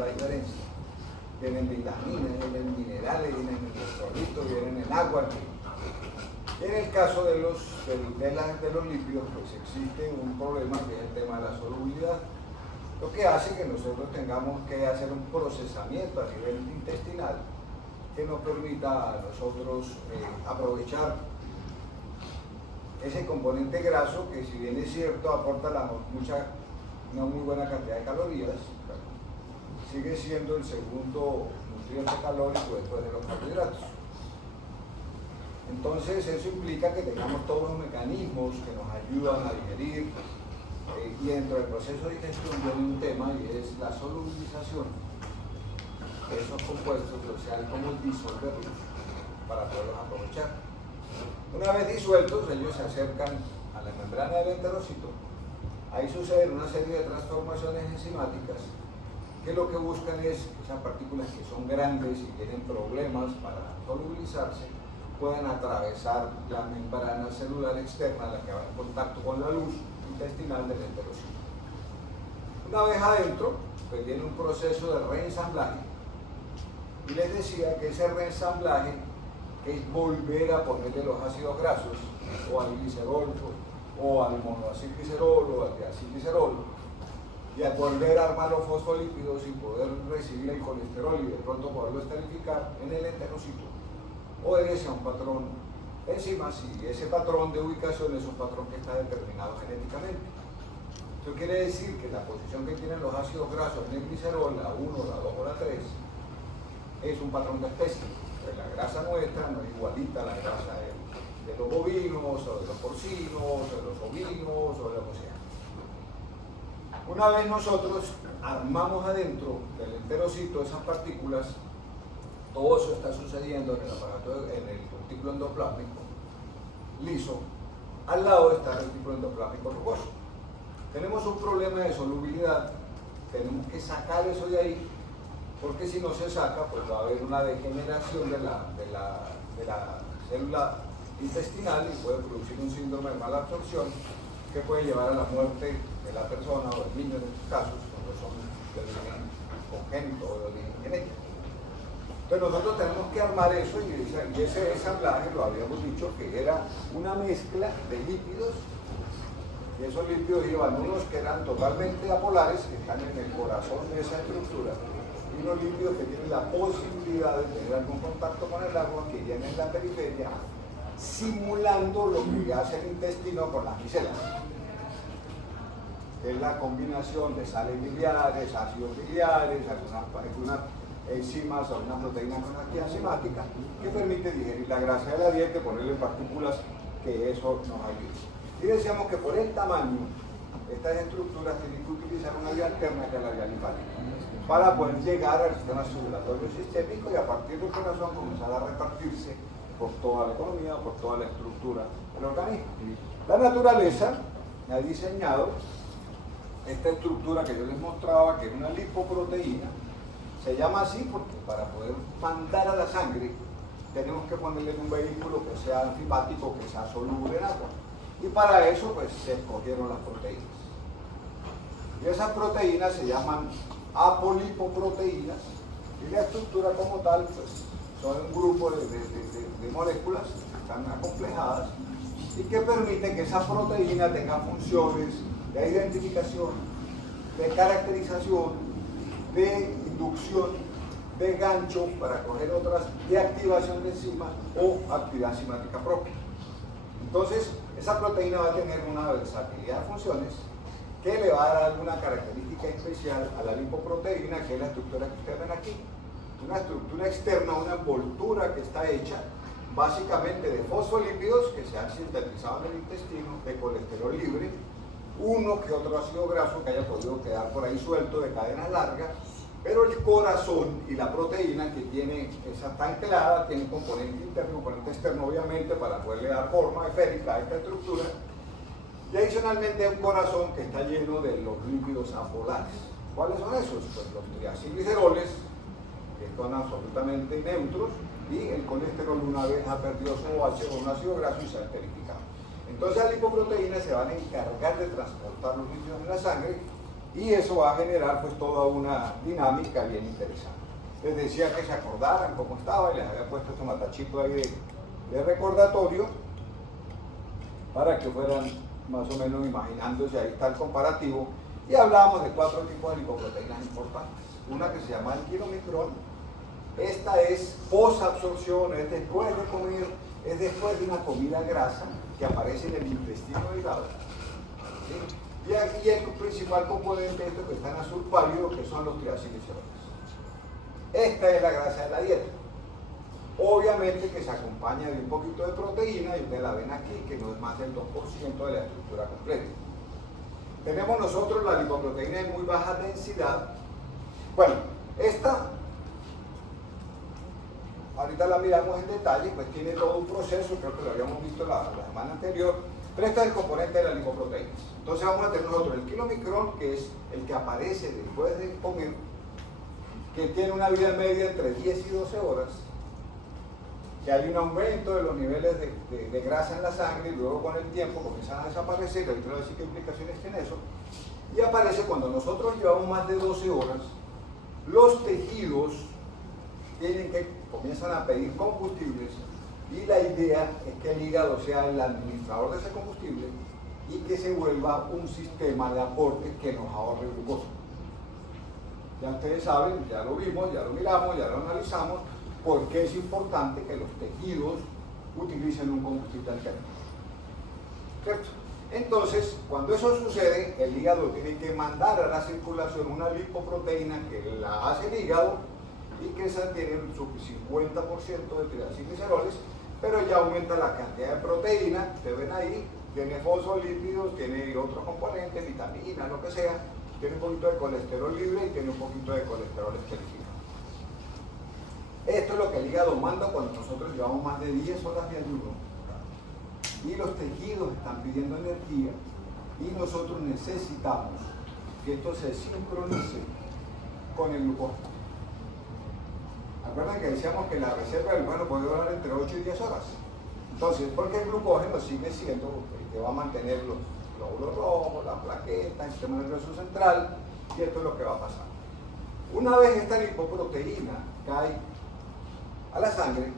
la diferencia. Vienen vitaminas, vienen minerales, vienen en electrolitos, vienen en agua. Y en el caso de los lípidos, pues existe un problema que es el tema de la solubilidad, lo que hace que nosotros tengamos que hacer un procesamiento a nivel intestinal que nos permita a nosotros aprovechar ese componente graso que, si bien es cierto, aporta una muy buena cantidad de calorías, sigue siendo el segundo nutriente calórico después de los carbohidratos. Entonces eso implica que tengamos todos los mecanismos que nos ayudan a digerir, y dentro del proceso de digestión viene un tema, y es la solubilización de esos compuestos, o sea, cómo disolverlos para poderlos aprovechar. Una vez disueltos, ellos se acercan a la membrana del enterocito. Ahí suceden una serie de transformaciones enzimáticas que lo que buscan es que esas partículas que son grandes y tienen problemas para solubilizarse puedan atravesar la membrana celular externa, la que va en contacto con la luz intestinal del enterocito. Una vez adentro, pues viene un proceso de reensamblaje, y les decía que ese reensamblaje es volver a ponerle los ácidos grasos, o al glicerol, o al monoacilglicerol, o al diacilglicerol, y al volver a armar los fosfolípidos y poder recibir el colesterol y de pronto poderlo esterificar en el enterocito, obedece a un patrón de enzimas, y ese patrón de ubicación es un patrón que está determinado genéticamente. Esto quiere decir que la posición que tienen los ácidos grasos en el glicerol, la 1, la 2 o la 3, es un patrón de especie. La grasa nuestra no es igualita a la grasa de los bovinos, o de los porcinos, o de los ovinos, o de lo que sea. Una vez nosotros armamos adentro del enterocito esas partículas, todo eso está sucediendo en el aparato, en el retículo endoplásmico liso. Al lado está el retículo endoplásmico rugoso. Tenemos un problema de solubilidad, tenemos que sacar eso de ahí, porque si no se saca, pues va a haber una degeneración de la célula intestinal y puede producir un síndrome de mala absorción que puede llevar a la muerte de la persona o del niño en estos casos, cuando son de origen congénito o de origen genético. Entonces nosotros tenemos que armar eso, y ese ensamblaje, lo habíamos dicho, que era una mezcla de lípidos, y esos lípidos llevan unos que eran totalmente apolares, que están en el corazón de esa estructura, y unos lípidos que tienen la posibilidad de tener algún contacto con el agua, que vienen en la periferia, simulando lo que hace el intestino con las micelas. Es la combinación de sales biliares, ácidos biliares, algunas enzimas o algunas proteínas con actividad enzimática que permite digerir la grasa de la dieta y ponerle partículas que eso nos ayude. Y decíamos que por el tamaño, estas estructuras tienen que utilizar una vía alterna que es la vía linfática para poder llegar al sistema circulatorio sistémico y a partir del corazón comenzar a repartirse por toda la economía, por toda la estructura del organismo. La naturaleza ha diseñado esta estructura que yo les mostraba, que es una lipoproteína. Se llama así porque para poder mandar a la sangre tenemos que ponerle en un vehículo que sea anfipático, que sea soluble en agua. Y para eso pues se escogieron las proteínas. Y esas proteínas se llaman apolipoproteínas, y la estructura como tal pues son un grupo de moléculas que están acomplejadas y que permiten que esa proteína tenga funciones de identificación, de caracterización, de inducción, de gancho para coger otras, de activación de enzimas o actividad enzimática propia. Entonces, esa proteína va a tener una versatilidad de funciones que le va a dar alguna característica especial a la lipoproteína, que es la estructura que ustedes ven aquí. Una estructura externa, una envoltura que está hecha básicamente de fosfolípidos que se han sintetizado en el intestino, de colesterol libre, uno que otro ácido graso que haya podido quedar por ahí suelto de cadena larga, pero el corazón y la proteína que tiene esa tan clara tiene componente interno, componente externo obviamente para poderle dar forma esférica a esta estructura, y adicionalmente un corazón que está lleno de los lípidos apolares. ¿Cuáles son esos? Pues los triacilgliceroles, que son absolutamente neutros, y el colesterol una vez ha perdido su OH o un ácido graso y se ha esterificado. Entonces las lipoproteínas se van a encargar de transportar los lípidos en la sangre Y eso va a generar pues toda una dinámica bien interesante. Les decía que se acordaran cómo estaba y les había puesto este matachito ahí de recordatorio para que fueran más o menos imaginándose, ahí está el comparativo. Y hablábamos de 4 tipos de lipoproteínas importantes. Una que se llama el kilomicrón. Esta es posabsorción, es después de comer, es después de una comida grasa que aparece en el intestino delgado. ¿Sí? Y aquí el principal componente de esto que está en azul pálido, que son los triacilgliceroles. Esta es la grasa de la dieta. Obviamente que se acompaña de un poquito de proteína, y ustedes la ven aquí, que no es más del 2% de la estructura completa. Tenemos nosotros la lipoproteína de muy baja densidad. Bueno, esta, ahorita la miramos en detalle, pues tiene todo un proceso, creo que lo habíamos visto la semana anterior, pero este es el componente de las lipoproteínas. Entonces vamos a tener nosotros el kilomicrón, que es el que aparece después de comer, que tiene una vida media entre 10 y 12 horas, que hay un aumento de los niveles de grasa en la sangre y luego con el tiempo comienzan a desaparecer, ahorita voy a decir qué implicaciones tiene eso, y aparece cuando nosotros llevamos más de 12 horas, los tejidos comienzan a pedir combustibles y la idea es que el hígado sea el administrador de ese combustible y que se vuelva un sistema de aporte que nos ahorre glucosa. Ya ustedes saben, ya lo vimos, ya lo miramos, ya lo analizamos, por qué es importante que los tejidos utilicen un combustible alterno. ¿Cierto? Entonces, cuando eso sucede, el hígado tiene que mandar a la circulación una lipoproteína que la hace el hígado y que esa tiene su 50% de triacilgliceroles, pero ya aumenta la cantidad de proteína, ustedes ven ahí, tiene fosfolípidos, tiene otros componentes, vitaminas, lo que sea, tiene un poquito de colesterol libre y tiene un poquito de colesterol esterificado. Esto es lo que el hígado manda cuando nosotros llevamos más de 10 horas de ayuno y los tejidos están pidiendo energía y nosotros necesitamos que esto se sincronice con el glucógeno. Acuerdan que decíamos que la reserva del glucógeno puede durar entre 8 y 10 horas. Entonces, porque el glucógeno sigue siendo el que va a mantener los glóbulos rojos, las plaquetas, el sistema nervioso central, y esto es lo que va a pasar. Una vez esta lipoproteína cae a la sangre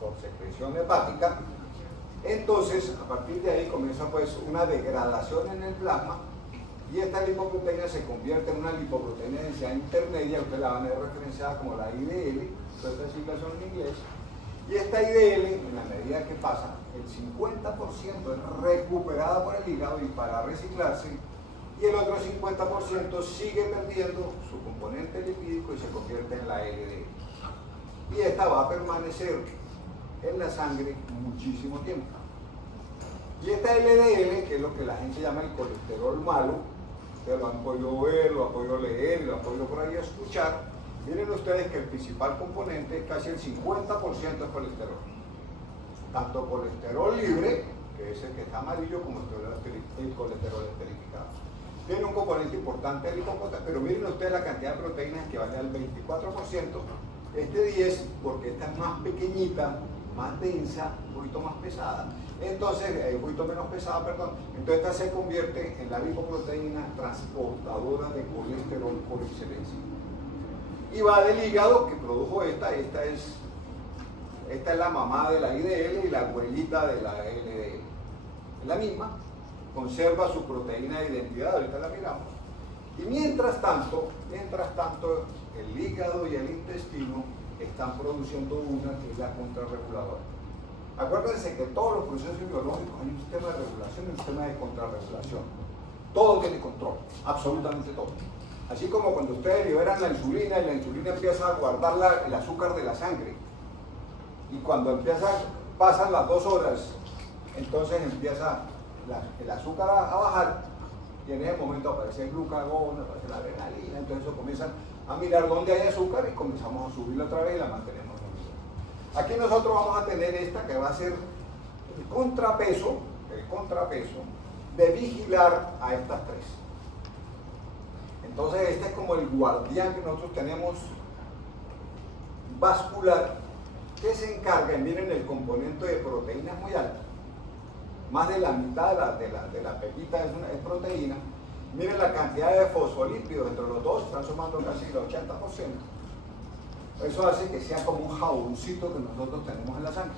por secreción hepática, entonces a partir de ahí comienza pues una degradación en el plasma y esta lipoproteína se convierte en una lipoproteína de densidad intermedia, ustedes la van a ver referenciada como la IDL, todas estas siglas son en inglés, y esta IDL, en la medida que pasa, el 50% es recuperada por el hígado y para reciclarse, y el otro 50% sigue perdiendo su componente lipídico y se convierte en la LDL. Y esta va a permanecer en la sangre muchísimo tiempo. Y esta LDL, que es lo que la gente llama el colesterol malo, ustedes lo han podido ver, lo han podido leer, lo han podido por ahí escuchar, miren ustedes que el principal componente, casi el 50% es colesterol. Tanto colesterol libre, que es el que está amarillo, como el colesterol esterificado. Tiene un componente importante de lipoproteína, pero miren ustedes la cantidad de proteínas que vale al 24%, este 10% porque esta es más pequeñita, más densa, un poquito más pesada, entonces, un poquito menos pesada, perdón, entonces esta se convierte en la lipoproteína transportadora de colesterol por excelencia. Y va del hígado que produjo esta es la mamá de la IDL y la abuelita de la LDL. Es la misma, conserva su proteína de identidad, ahorita la miramos. Y mientras tanto, el hígado y el intestino están produciendo una que es la contrarreguladora. Acuérdense que todos los procesos biológicos hay un sistema de regulación y un sistema de contrarregulación. Todo tiene control, absolutamente todo. Así como cuando ustedes liberan la insulina y la insulina empieza a guardar el azúcar de la sangre. Y cuando pasan las 2 horas, entonces empieza el azúcar a bajar y en ese momento aparece el glucagón, aparece la adrenalina, entonces eso comienzan a mirar dónde hay azúcar y comenzamos a subirla otra vez y la mantenemos. Aquí nosotros vamos a tener esta que va a ser el contrapeso de vigilar a estas tres. Entonces este es como el guardián que nosotros tenemos vascular que se encarga, miren el componente de proteína es muy alto, más de la mitad de la pepita es proteína, Miren la cantidad de fosfolípidos entre los dos, están sumando casi el 80%. Eso hace que sea como un jaboncito que nosotros tenemos en la sangre.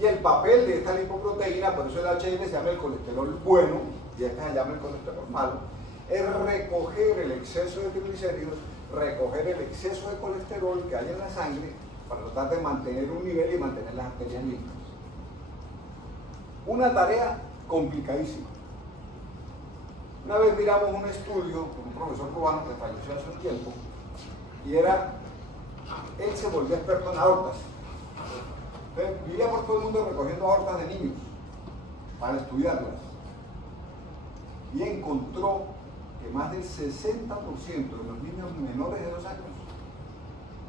Y el papel de esta lipoproteína, por eso el HDL se llama el colesterol bueno, y esta se llama el colesterol malo, es recoger el exceso de triglicéridos, recoger el exceso de colesterol que hay en la sangre para tratar de mantener un nivel y mantener las arterias limpias. Una tarea complicadísima. Una vez miramos un estudio con un profesor cubano que falleció hace un tiempo, y él se volvió experto en aortas. Entonces, vivía por todo el mundo recogiendo aortas de niños para estudiarlas. Y encontró que más del 60% de los niños menores de 2 años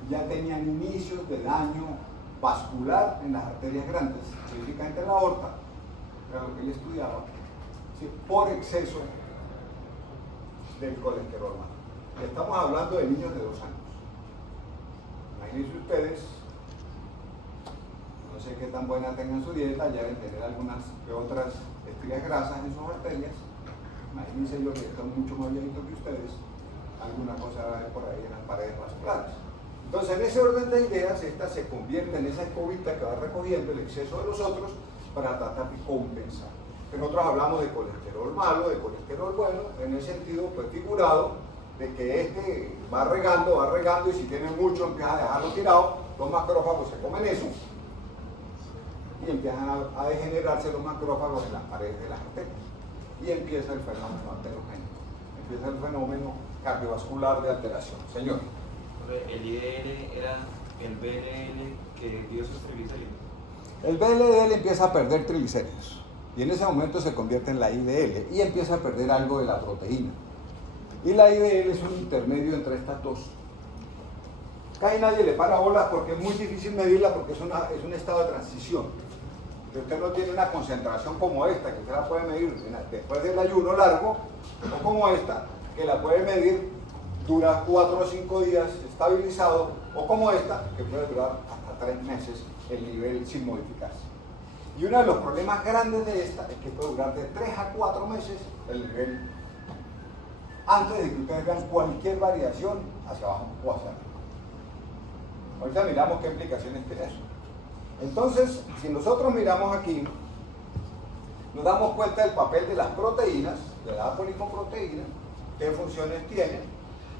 ya tenían inicios de daño vascular en las arterias grandes, específicamente en la aorta, era lo que él estudiaba, ¿sí? Por exceso del colesterol malo. Estamos hablando de niños de 2 años. Imagínense ustedes, no sé qué tan buena tengan su dieta, ya deben tener algunas que otras estrías grasas en sus arterias. Imagínense yo que están mucho más viejitos que ustedes, alguna cosa va a haber por ahí en las paredes vasculares. Entonces, en ese orden de ideas, esta se convierte en esa escobita que va recogiendo el exceso de los otros para tratar de compensar. Nosotros hablamos de colesterol malo, de colesterol bueno, en el sentido pues figurado de que este va regando y si tiene mucho empieza a dejarlo tirado, los macrófagos se comen eso y empiezan a degenerarse los macrófagos en las paredes de las arterias y empieza el fenómeno aterogénico, empieza el fenómeno cardiovascular de alteración. Señor. El IDL era el BLL que dio sus triglicéridos. El BLDL empieza a perder triglicéridos y en ese momento se convierte en la IDL y empieza a perder algo de la proteína. Y la IDL es un intermedio entre estas dos. Casi nadie le para bolas porque es muy difícil medirla porque es un estado de transición. Que usted no tiene una concentración como esta, que usted la puede medir después del ayuno largo, o como esta, que la puede medir, dura 4 o 5 días estabilizado, o como esta, que puede durar hasta 3 meses el nivel sin modificarse. Y uno de los problemas grandes de esta es que puede durar de 3 a 4 meses el nivel antes de que ustedes vean cualquier variación hacia abajo o hacia arriba. Ahorita miramos qué implicaciones tiene eso. Entonces, si nosotros miramos aquí, nos damos cuenta del papel de las proteínas, de la apolipoproteína, qué funciones tienen.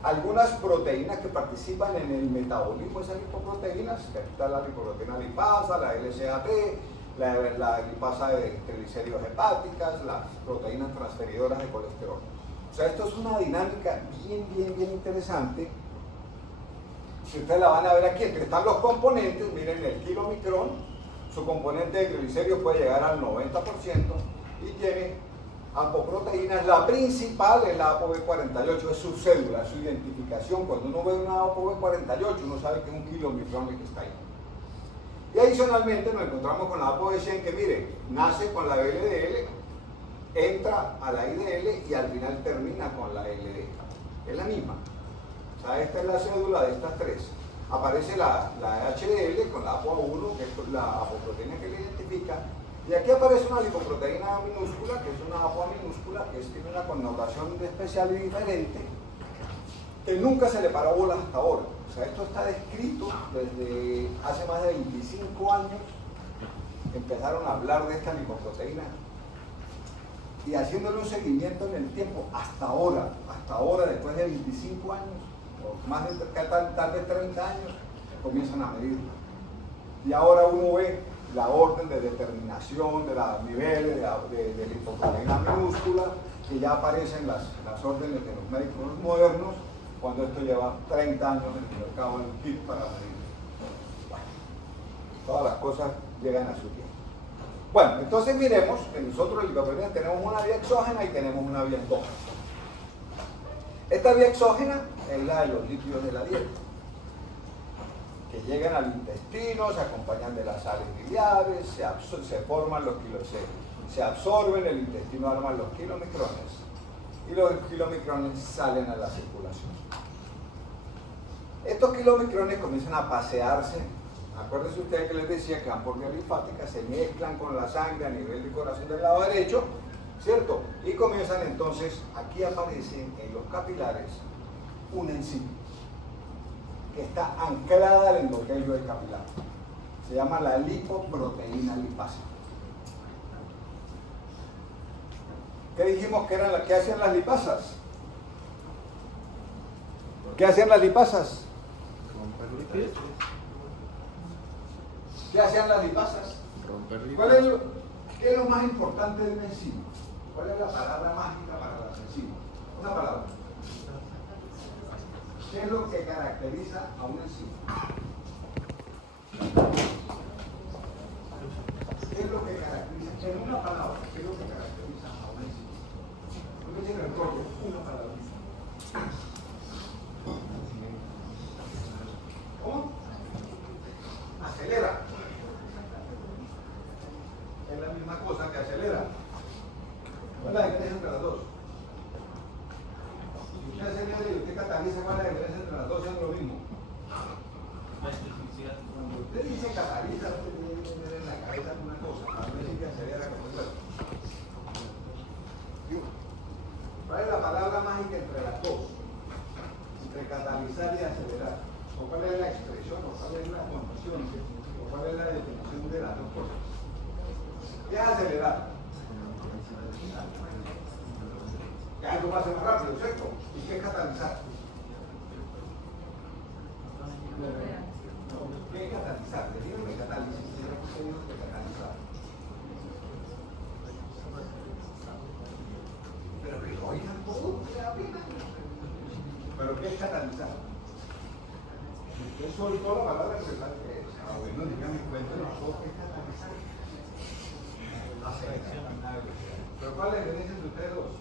Algunas proteínas que participan en el metabolismo de esas lipoproteínas, que aquí está la lipoproteína lipasa, la LCAT, la lipasa de triglicéridos hepáticas, las proteínas transferidoras de colesterol. O sea, esto es una dinámica bien interesante. Si ustedes la van a ver aquí, entre están los componentes, miren el kilomicrón, su componente de triglicéridos puede llegar al 90% y tiene apoproteínas. La principal es la ApoB48, es su cédula, es su identificación. Cuando uno ve una ApoB48, uno sabe que es un kilomicrón el que está ahí. Y adicionalmente nos encontramos con la ApoB100 que, miren, nace con la LDL, entra a la IDL y al final termina con la LDL. Es la misma. O sea, esta es la cédula de estas tres. Aparece la HDL con la ApoA1, que es la apoproteína que le identifica. Y aquí aparece una lipoproteína minúscula, que es una ApoA minúscula, que tiene una connotación especial y diferente, que nunca se le paró bola hasta ahora. O sea, esto está descrito desde hace más de 25 años. Empezaron a hablar de esta lipoproteína y haciéndole un seguimiento en el tiempo hasta ahora, después de 25 años, o más de tal vez 30 años, comienzan a medirla. Y ahora uno ve la orden de determinación de los niveles de lipoproteína minúscula, que ya aparecen las órdenes de los médicos modernos, cuando esto lleva 30 años en el mercado del kit para medir. Bueno, todas las cosas llegan a su tiempo. Bueno, entonces miremos que nosotros en lipoproteína tenemos una vía exógena y tenemos una vía endógena. Esta vía exógena es la de los lípidos de la dieta, que llegan al intestino, se acompañan de las sales biliares, se forman los se absorben, el intestino arma los kilomicrones y los kilomicrones salen a la circulación. Estos kilomicrones comienzan a pasearse. Acuérdense ustedes que les decía que van por vía linfática, se mezclan con la sangre a nivel del corazón del lado derecho, ¿cierto? Y comienzan entonces, aquí aparece en los capilares una enzima que está anclada al endotelio del capilar. Se llama la lipoproteína lipasa. ¿Qué dijimos que eran qué hacían las lipasas? ¿Qué hacían las lipasas? ¿Qué hacían las lipasas? ¿Qué es lo más importante de una enzima? ¿Cuál es la palabra mágica para las enzimas? Una palabra. ¿Qué es lo que caracteriza a una enzima? ¿Qué es lo que caracteriza? En una palabra, ¿qué es lo que caracteriza a una enzima? No tiene el rollo, una palabra. ¿Cómo? Acelera. Es la misma cosa que acelera. ¿Cuál es la diferencia entre las dos? Si usted acelera y usted cataliza, ¿cuál es la diferencia entre las dos? Es lo mismo. Cuando usted dice cataliza, usted tiene que tener en la cabeza una cosa. A mí sí que acelera con el cuerpo. ¿Cuál es la palabra mágica entre las dos? Entre catalizar y acelerar. ¿O cuál es la expresión? ¿O cuál es la condición? ¿O cuál es la definición de las dos cosas? ¿Qué es acelerar? Que algo pase más rápido, ¿cierto? ¿Y qué es catalizar? ¿Qué es catalizar? Díganme catalizar. ¿Qué es catalizar? Pero que lo oigan todo, que la pena. ¿Pero qué es catalizar? Usted soltó la palabra que verdad que es. Ah, bueno, dígame, cuéntenos qué es catalizar. ¿Pero cuál es la diferencia entre ustedes dos?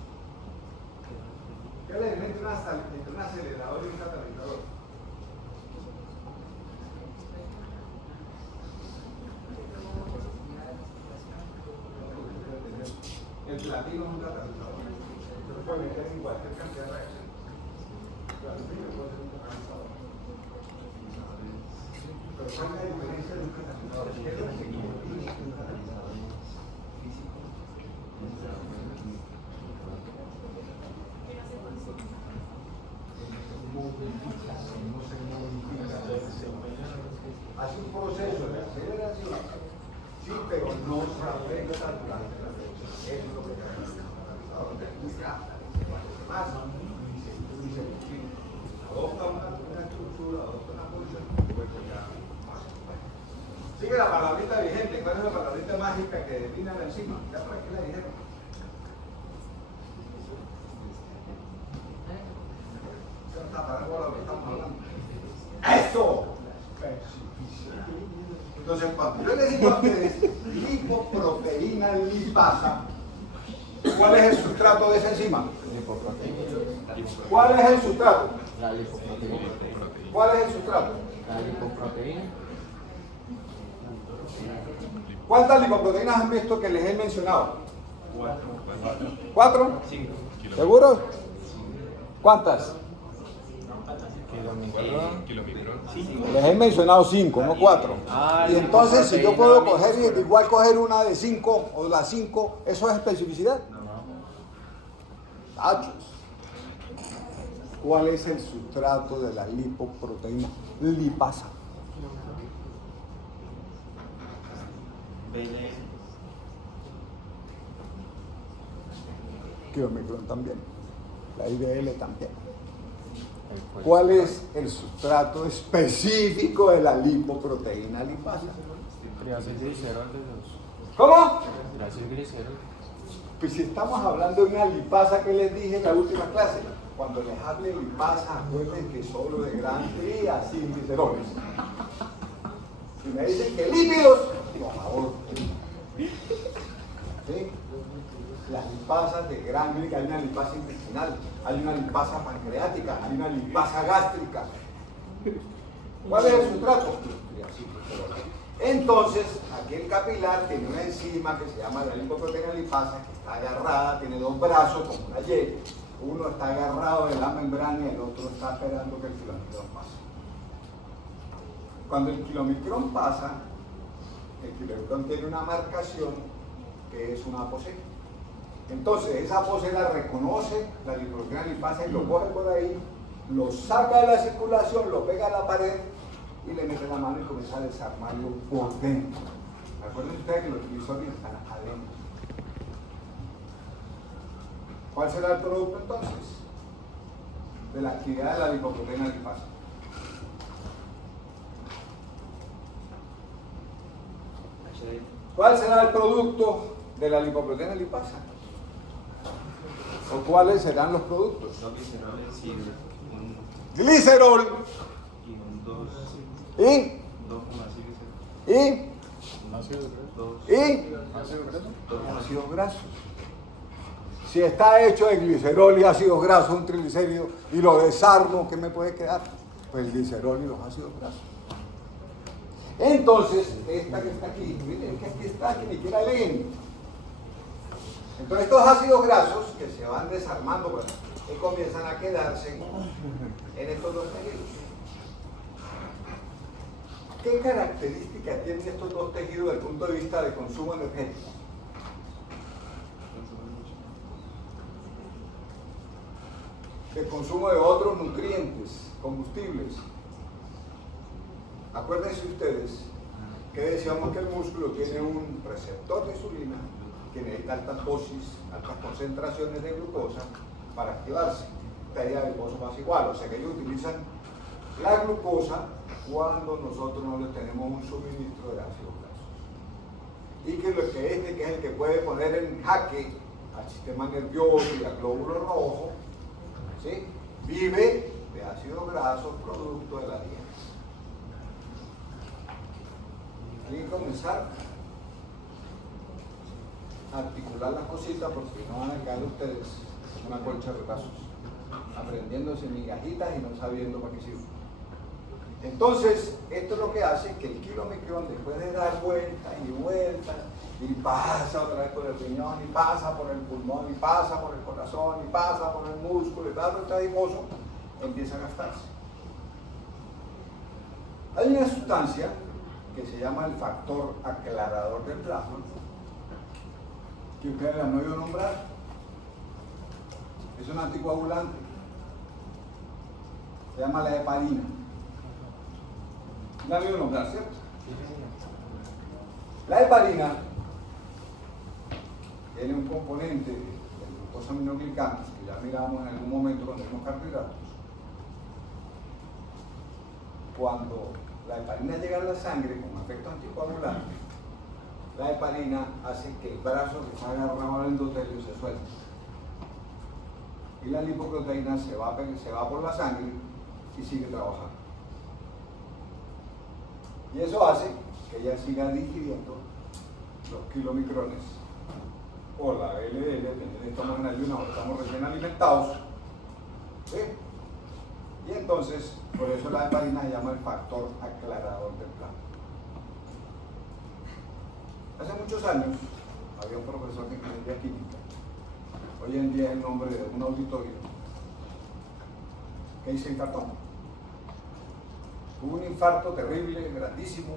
¿Qué es la diferencia entre un acelerador y un catalizador? El platino es un catalizador. Pero puede meter en cualquier cantidad de reacciones. El platino puede ser un catalizador. Pero ¿cuál es la diferencia de un catalizador? ¿Qué es lo que tiene un catalizador? Hace un proceso de aceleración, sí, pero no se afecta durante la reacción. Eso es lo que caracteriza un catalizador. Más, adopta una estructura, adopta una posición, luego ya más. Sigue la palabrita vigente. ¿Cuál es la palabrita mágica que define la enzima? Ya por aquí la dijeron. ¡Eso! Entonces, cuando yo les digo a ustedes lipoproteína lipasa, ¿cuál es el sustrato de esa enzima? ¿Cuál es el sustrato? La lipoproteína. ¿Cuál es el sustrato? La lipoproteína. ¿Cuántas lipoproteínas han visto que les he mencionado? 4. ¿4? 5. ¿Seguros? ¿Cuántas? Les he mencionado 5, no 4. Y entonces, si yo puedo coger, igual coger una de 5 o las 5, ¿eso es especificidad? Tachos. ¿Cuál es el sustrato de la lipoproteína lipasa? Quiomicrón también. La IBL también. ¿Cuál es el sustrato específico de la lipoproteína lipasa? Triacilglicerol de 2. ¿Cómo? Triacilglicerol. Pues si estamos hablando de una lipasa que les dije en la última clase, cuando les hable de lipasa, acuérdense que solo de gran triacilgliceroles. Si me dicen que lípidos, por favor. ¿Sí? Las lipasas de gran glica, hay una lipasa intestinal, hay una lipasa pancreática, hay una lipasa gástrica. ¿Cuál es el sustrato? Entonces, aquí el capilar tiene una enzima que se llama la lipoproteína lipasa, que está agarrada, tiene dos brazos como una Y. Uno está agarrado de la membrana y el otro está esperando que el kilomicrón pase. Cuando el kilomicrón pasa, el kilomicrón tiene una marcación que es una aposema. Entonces esa fósfera reconoce la lipoproteína lipasa y lo coge por ahí, lo saca de la circulación, lo pega a la pared y le mete la mano y comienza a desarmarlo por dentro. Acuérdense ustedes que los glicéridos están adentro. ¿Cuál será el producto entonces de la actividad de la lipoproteína lipasa? ¿Cuál será el producto de la lipoproteína lipasa? ¿O cuáles serán los productos? Dos gliceroles y un Glicerol y un dos. y Dos más glicerol. Ácido graso. Dos. Ácido graso. Dos ácidos grasos. Si está hecho de glicerol y ácidos grasos, un triglicérido, y lo desarmo, ¿qué me puede quedar? Pues el glicerol y los ácidos grasos. Entonces, esta que está aquí, miren que aquí está, que ni siquiera leen. Entonces estos ácidos grasos que se van desarmando, bueno, y comienzan a quedarse en estos dos tejidos. ¿Qué características tienen estos dos tejidos desde el punto de vista de consumo energético? De consumo de otros nutrientes, combustibles. Acuérdense ustedes que decíamos que el músculo tiene un receptor de insulina que necesita altas dosis, altas concentraciones de glucosa para activarse. Tejido adiposo más igual, o sea que ellos utilizan la glucosa cuando nosotros no les tenemos un suministro de ácidos grasos. Y que lo que es el que puede poner en jaque al sistema nervioso y al glóbulo rojo, ¿sí? Vive de ácidos grasos producto de la dieta. Hay que comenzar a articular las cositas porque no van a caer ustedes una colcha de brazos, aprendiéndose migajitas y no sabiendo para qué sirve. Entonces, esto es lo que hace que el kilomicrón, después de dar vueltas y vueltas, y pasa otra vez por el riñón, y pasa por el pulmón, y pasa por el corazón, y pasa por el músculo, y pasa por el adiposo, empieza a gastarse. Hay una sustancia que se llama el factor aclarador del plasma, que ustedes la han oído nombrar. Es un anticoagulante. Se llama la heparina. La han oído nombrar, ¿cierto? La heparina tiene un componente de glucosaminoglicanos, que ya miramos en algún momento cuando vimos carbohidratos. Cuando la heparina llega a la sangre como efecto anticoagulante, la heparina hace que el brazo que está agarrado al endotelio se suelte. Y la lipoproteína se va por la sangre y sigue trabajando. Y eso hace que ella siga digiriendo los kilomicrones o la LDL, dependiendo si estamos en ayuno o estamos recién alimentados. ¿Sí? Y entonces, por eso la heparina se llama el factor aclarador del plasma. Hace muchos años había un profesor de ingeniería química, hoy en día es el nombre de un auditorio, que dice infartó. Tuvo un infarto terrible, grandísimo,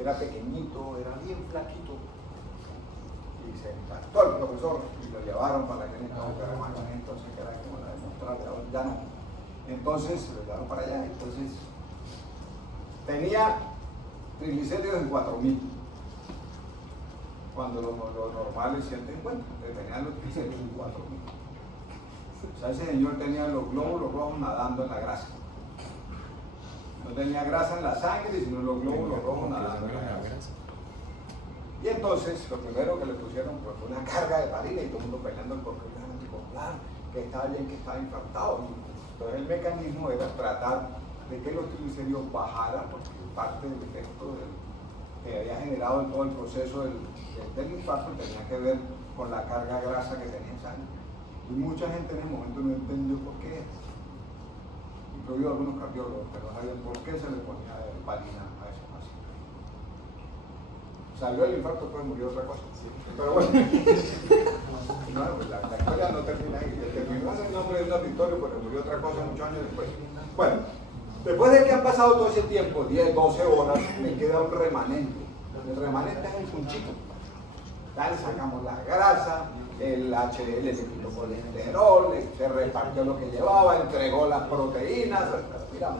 era pequeñito, era bien flaquito, y se infartó el profesor y lo llevaron para la clínica de Bucaramanga, entonces que era como la de Australia, ya no. Entonces lo llevaron para allá, entonces tenía triglicéridos en 4000, cuando los normales 150, tenían los triglicéridos en 4000. O sea, ese señor tenía los glóbulos rojos nadando en la grasa. No tenía grasa en la sangre, sino los glóbulos rojos nadando en la grasa. Y entonces, lo primero que le pusieron fue una carga de heparina y todo el mundo peleando el correo anticoagular, que estaba bien, que estaba infartado. Entonces el mecanismo era tratar de que los triglicéridos bajaran, porque parte del efecto que había generado en todo el proceso del infarto tenía que ver con la carga grasa que tenía en sangre. Y mucha gente en ese momento no entendió por qué. Incluido algunos cardiólogos, pero no sabían por qué se le ponía heparina a esos pacientes. Salió el infarto, pues murió otra cosa. Sí. Pero bueno, no, pues la historia no termina ahí. Terminó en el nombre de un auditorio, pero murió otra cosa muchos años después. Bueno, después de que han pasado todo ese tiempo, 10, 12 horas, me queda un remanente. El remanente es el punchito. Dale, sacamos la grasa, el HDL le quitó colesterol, se repartió lo que llevaba, entregó las proteínas, mira,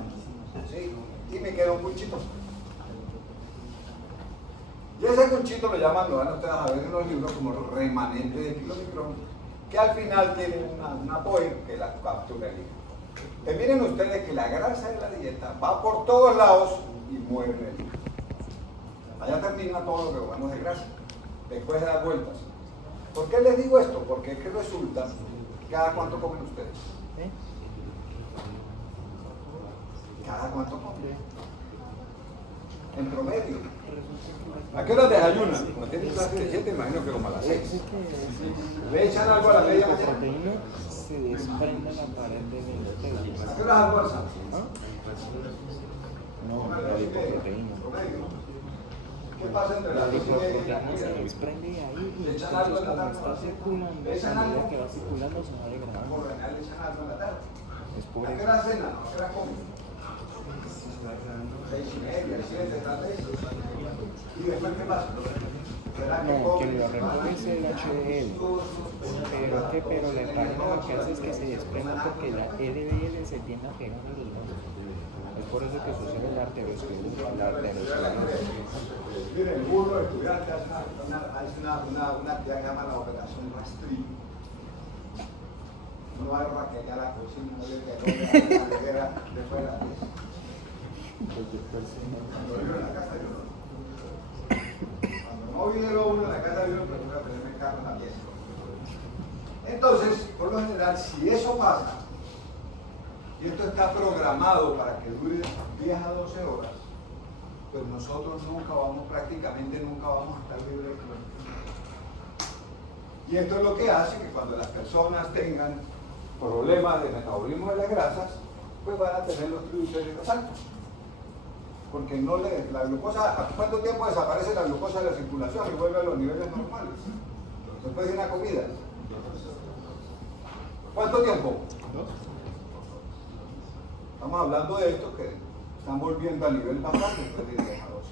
¿sí? Y me quedó un cuchito. Y ese cuchito lo llaman, lo van a ustedes a ver en los libros como remanente de kilomicrón, que al final tiene una POI que la captura el hígado. Miren ustedes que la grasa de la dieta va por todos lados y muere el hígado. Allá termina todo lo que comemos de grasa, después de dar vueltas. ¿Por qué les digo esto? Porque es que resulta, ¿cada cuánto comen ustedes? ¿Cada cuánto comen? En promedio. ¿A qué hora desayunan? Cuando tienen clase de 7, imagino que como a las 6. ¿Le echan algo a la media mañana? proteína se desprende la pared de la ¿A qué hora almuerzan? No, la lipoproteína. ¿Qué pasa entre La las 2 y media y lipoproteína la se comida? desprende de ahí y ¿Le echan entonces algo en la como tarde? está circulando, ¿Le echan a medida algo? que va circulando se va degradando. Por lo general le echan algo en la tarde. Es por ¿A qué eso. hora cenan? ¿A qué hora comen? 6:30, 7, tal vez. ¿Y después qué pasa? No, quien lo remueve es el HDL. Pero la heparina lo que hace es que se desprenda porque la LDL se tiende a pegar a los vasos. Es por eso que sucede la arteriosclerosis. Miren, el burro estudiante hace una actividad que se llama la operación rastrillo. Uno va a raquetear la cocina, no le pegó la nevera después de las 10. Cuando vivo en la casa de uno. Cuando no vive uno en la casa de uno, procura tenerme el carro en la pieza. Entonces, por lo general, si eso pasa, y esto está programado para que dure 10 a 12 horas, pues nosotros prácticamente nunca vamos a estar libres de kilómetros. Y esto es lo que hace que cuando las personas tengan problemas de metabolismo de las grasas, pues van a tener los triglicéridos altos. Porque la glucosa, ¿a cuánto tiempo desaparece la glucosa de la circulación y vuelve a los niveles normales? Después de una comida. ¿Cuánto tiempo? Estamos hablando de esto que están volviendo al nivel basal después de 10 a 12 horas.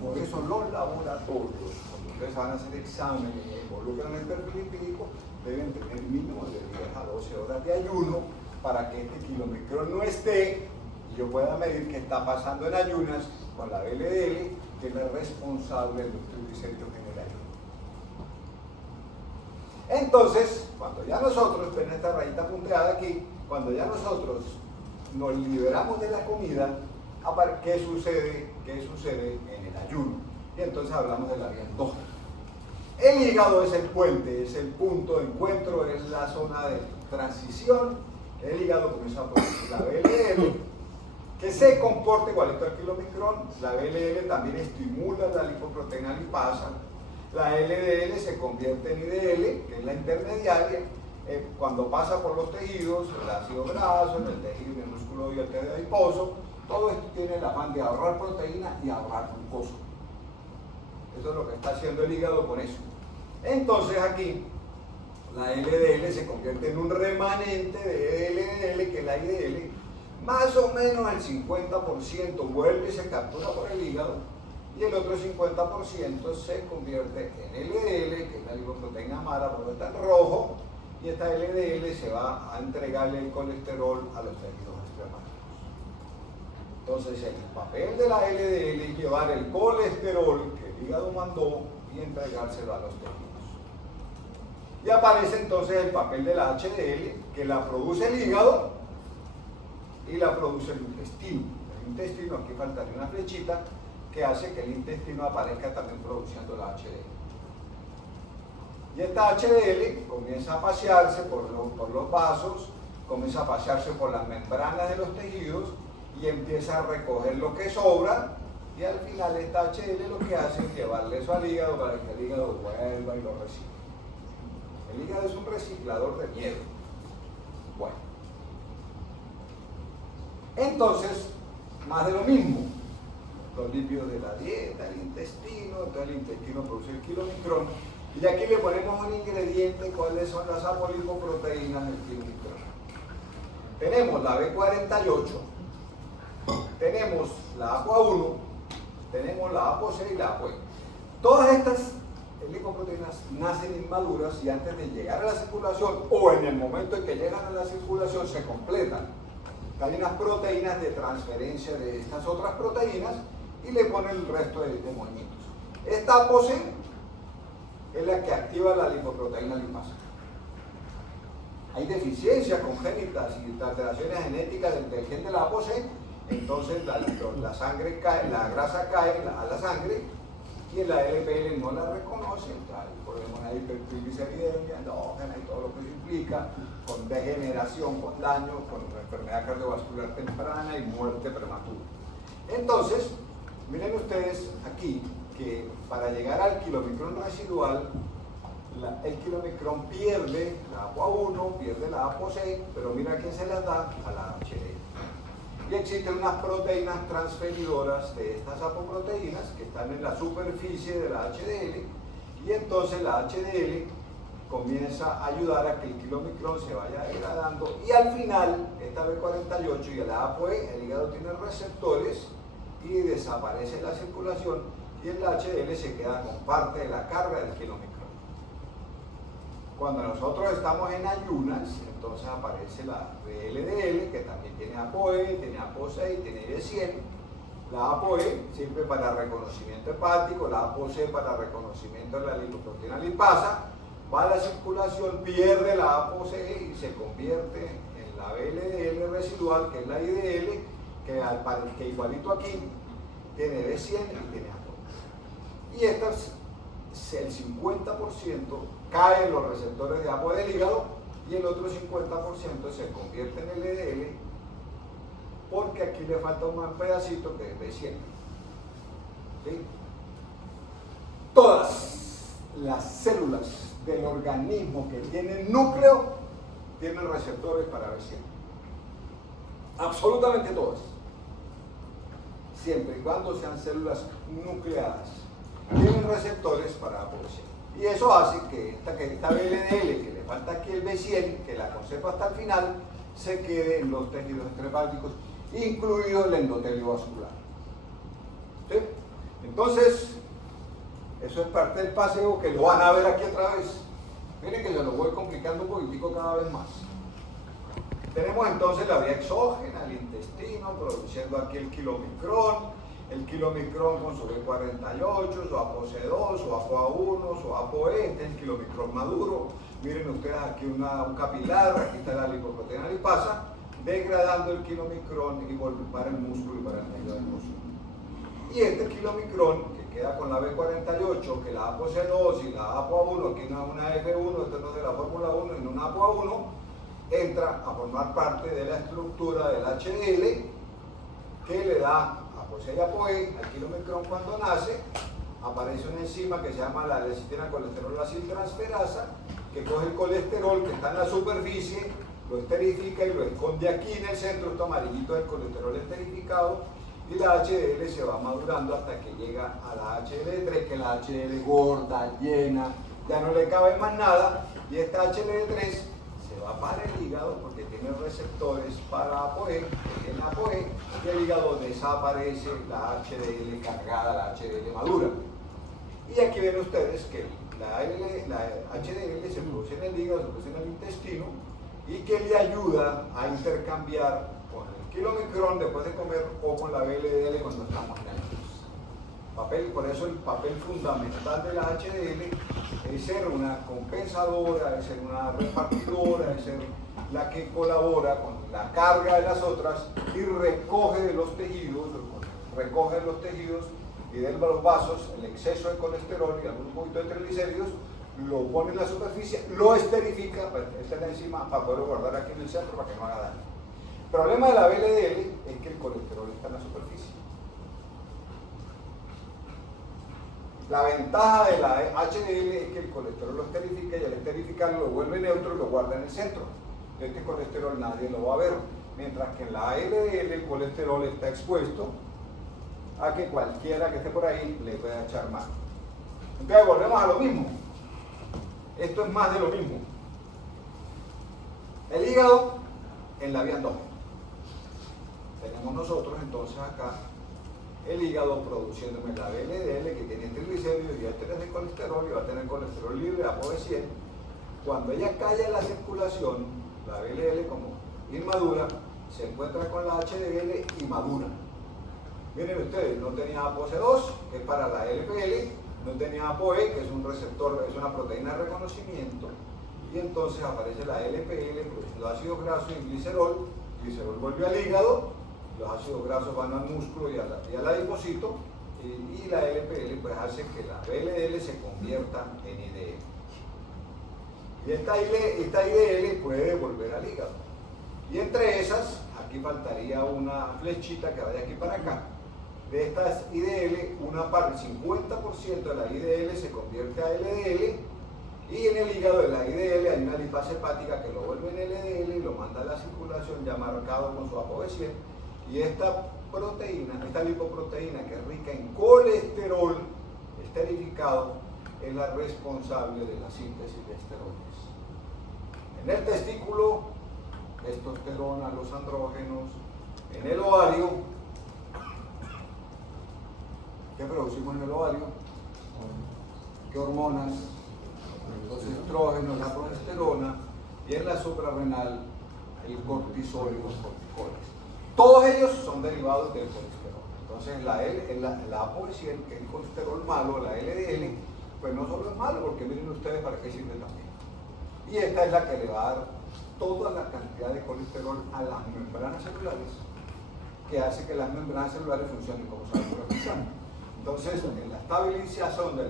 Por eso los laboratorios, cuando ustedes van a hacer exámenes que involucran el perfil lipídico, deben tener mínimo de 10 a 12 horas de ayuno para que este kilomicrón no esté y yo pueda medir qué está pasando en ayunas con la LDL, que es la responsable de los triglicéridos en el ayuno. Entonces, cuando ya nosotros, ven esta rayita punteada aquí, cuando ya nosotros nos liberamos de la comida, ¿qué sucede en el ayuno? Y entonces hablamos de la vía endógena. El hígado es el puente, es el punto de encuentro, es la zona de transición. El hígado comienza a producir la BLL, que se comporta igualito al kilomicrón. La BLL también estimula la lipoproteína lipasa. La LDL se convierte en IDL, que es la intermediaria, cuando pasa por los tejidos, el ácido graso, en el tejido, en el músculo y el tejido adiposo. Todo esto tiene el afán de ahorrar proteína y ahorrar glucosa. Eso es lo que está haciendo el hígado con eso. Entonces aquí, la LDL se convierte en un remanente de LDL, que es la IDL. Más o menos el 50% vuelve y se captura por el hígado. Y el otro 50% se convierte en LDL, que es la lipoproteína mala, porque está en rojo. Y esta LDL se va a entregarle el colesterol a los tejidos extremarios. Entonces el papel de la LDL es llevar el colesterol que el hígado mandó y entregárselo a los tejidos. Y aparece entonces el papel de la HDL, que la produce el hígado y la produce el intestino. El intestino, aquí faltaría una flechita, que hace que el intestino aparezca también produciendo la HDL. Y esta HDL comienza a pasearse por los vasos, comienza a pasearse por las membranas de los tejidos y empieza a recoger lo que sobra, y al final esta HDL lo que hace es llevarle eso al hígado para que el hígado vuelva y lo reciba. El hígado es un reciclador de miedo. Bueno. Entonces, más de lo mismo. Los lípidos de la dieta, el intestino, entonces el intestino produce el kilomicrón. Y aquí le ponemos un ingrediente, cuáles son las apolipoproteínas del kilomicrón. Tenemos la B48, tenemos la APOA1, tenemos la APOC y la APOE. Todas estas lipoproteínas nacen inmaduras y antes de llegar a la circulación o en el momento en que llegan a la circulación se completan. Hay unas proteínas de transferencia de estas otras proteínas y le ponen el resto de movimientos. Esta ApoC es la que activa la lipoproteína lipasa. Hay deficiencias congénitas y alteraciones genéticas del gen de la ApoC, entonces la sangre cae, la grasa cae a la sangre y la LPL no la reconoce, hay problemas de hipertrigliceridemia, endógena y todo lo que eso implica, con degeneración, con daño, con enfermedad cardiovascular temprana y muerte prematura. Entonces, miren ustedes aquí que para llegar al kilomicrón residual, el kilomicrón pierde la ApoA1, pierde la ApoC, pero mira a quién se las da, a la HDL. Y existen unas proteínas transferidoras de estas apoproteínas que están en la superficie de la HDL y entonces la HDL comienza a ayudar a que el kilomicrón se vaya degradando y al final, esta B48 y la ApoE, el hígado tiene receptores y desaparece la circulación y el HDL se queda con parte de la carga del kilomicrón. Cuando nosotros estamos en ayunas, entonces aparece la VLDL, que también tiene ApoE, tiene ApoC y tiene B100. La ApoE sirve para reconocimiento hepático, la ApoC para reconocimiento de la lipoproteína lipasa, va a la circulación, pierde la ApoC y se convierte en la VLDL residual, que es la IDL, que igualito aquí tiene B100 y tiene ApoE. Y esta el 50% cae en los receptores de ApoE del hígado y el otro 50% se convierte en LDL porque aquí le falta un pedacito que es B100. ¿Sí? Todas las células del organismo que tienen núcleo tienen receptores para B100. Absolutamente todas. Siempre y cuando sean células nucleadas. Tienen receptores para ApoC. Y eso hace que esta VLDL, que le falta aquí el B100, que la conserva hasta el final, se quede en los tejidos extrahepáticos, incluido el endotelio vascular. ¿Sí? Entonces, eso es parte del paseo que lo van a ver aquí otra vez. Miren que yo lo voy complicando un poquitico cada vez más. Tenemos entonces la vía exógena, el intestino, produciendo aquí el kilomicrón con su B48, su ApoC2, su ApoA1, su ApoE, este es el kilomicrón maduro. Miren ustedes aquí un capilar, aquí está la lipoproteína lipasa, degradando el kilomicrón y para el músculo y para el tejido del músculo. Y este kilomicrón, que queda con la B48, que la ApoC2 y la ApoA1, aquí no es una F1, esto no es de la Fórmula 1, sino una ApoA1, entra a formar parte de la estructura del HDL, que le da ApoC y ApoE al kilomicrón cuando nace. Aparece una enzima que se llama la lecitina colesterol aciltransferasa, que coge el colesterol que está en la superficie, lo esterifica y lo esconde aquí en el centro, esto amarillito es el colesterol esterificado, y la HDL se va madurando hasta que llega a la HDL3, que es la HDL gorda, llena, ya no le cabe más nada, y esta HDL3 se va para el hígado porque tiene receptores para ApoE, tiene ApoE, y el hígado desaparece la HDL cargada, la HDL madura. Y aquí ven ustedes que la HDL se produce en el hígado, se produce en el intestino, y que le ayuda a intercambiar con el kilomicrón después de comer o con la VLDL cuando estamos en ayunas. Por eso el papel fundamental de la HDL es ser una compensadora, es ser una repartidora, es ser la que colabora con la carga de las otras y recoge de los tejidos y de los vasos el exceso de colesterol y algún poquito de triglicéridos, lo pone en la superficie, lo esterifica, esta es la enzima para poderlo guardar aquí en el centro para que no haga daño. El problema de la VLDL es que el colesterol está en la superficie. La ventaja de la HDL es que el colesterol lo esterifica y al esterificarlo lo vuelve neutro y lo guarda en el centro. Este colesterol nadie lo va a ver, mientras que en la LDL el colesterol está expuesto a que cualquiera que esté por ahí le pueda echar mano. Entonces volvemos a lo mismo. Esto es más de lo mismo. El hígado en la vía endógena. Tenemos nosotros entonces acá el hígado produciéndome la VLDL que tiene triglicéridos y ésteres de colesterol y va a tener colesterol libre, ApoB100. Cuando ella cae en la circulación, la VLL como inmadura, se encuentra con la HDL y madura. Miren ustedes, no tenía ApoC2, que es para la LPL, no tenía ApoE, que es un receptor, es una proteína de reconocimiento, y entonces aparece la LPL produciendo ácidos grasos y glicerol vuelve al hígado, los ácidos grasos van al músculo y al adipocito, y la LPL pues hace que la VLL se convierta en IDL. Y esta IDL puede volver al hígado. Y entre esas, aquí faltaría una flechita que vaya aquí para acá. De estas IDL, una parte, 50% de la IDL se convierte a LDL, y en el hígado de la IDL hay una lipasa hepática que lo vuelve en LDL y lo manda a la circulación ya marcado con su ApoB100. Y esta proteína, esta lipoproteína que es rica en colesterol esterificado, es la responsable de la síntesis de esteroides. En el testículo, testosterona, los andrógenos. En el ovario, ¿qué producimos en el ovario? ¿Qué hormonas? Los estrógenos, la progesterona, y en la suprarrenal, el cortisol y los corticoides. Todos ellos son derivados del colesterol. Entonces la ApoB100, que es el colesterol malo, la LDL, pues no solo es malo, porque miren ustedes para qué sirve también. Y esta es la que le va a dar toda la cantidad de colesterol a las membranas celulares, que hace que las membranas celulares funcionen como saben que funcionan. Entonces, en la estabilización de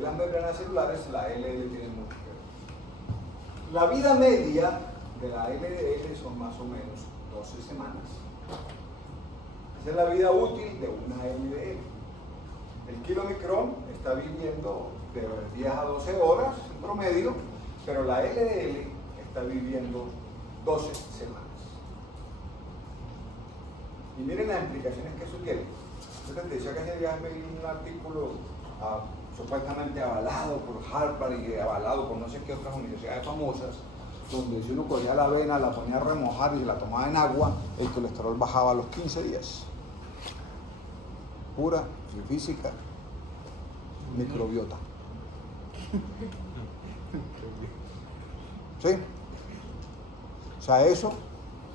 las membranas celulares, la LDL tiene mucho que ver. La vida media de la LDL son más o menos 12 semanas. Esa es la vida útil de una LDL. El kilomicrón está viviendo de 10 a 12 horas en promedio, pero la LDL está viviendo 12 semanas. Y miren las implicaciones que eso tiene. Entonces te decía que hace días me vi un artículo supuestamente avalado por Harvard y avalado por no sé qué otras universidades famosas, donde si uno cogía la avena, la ponía a remojar y se la tomaba en agua, el colesterol bajaba a los 15 días. Pura física, microbiota. ¿Sí? O sea, eso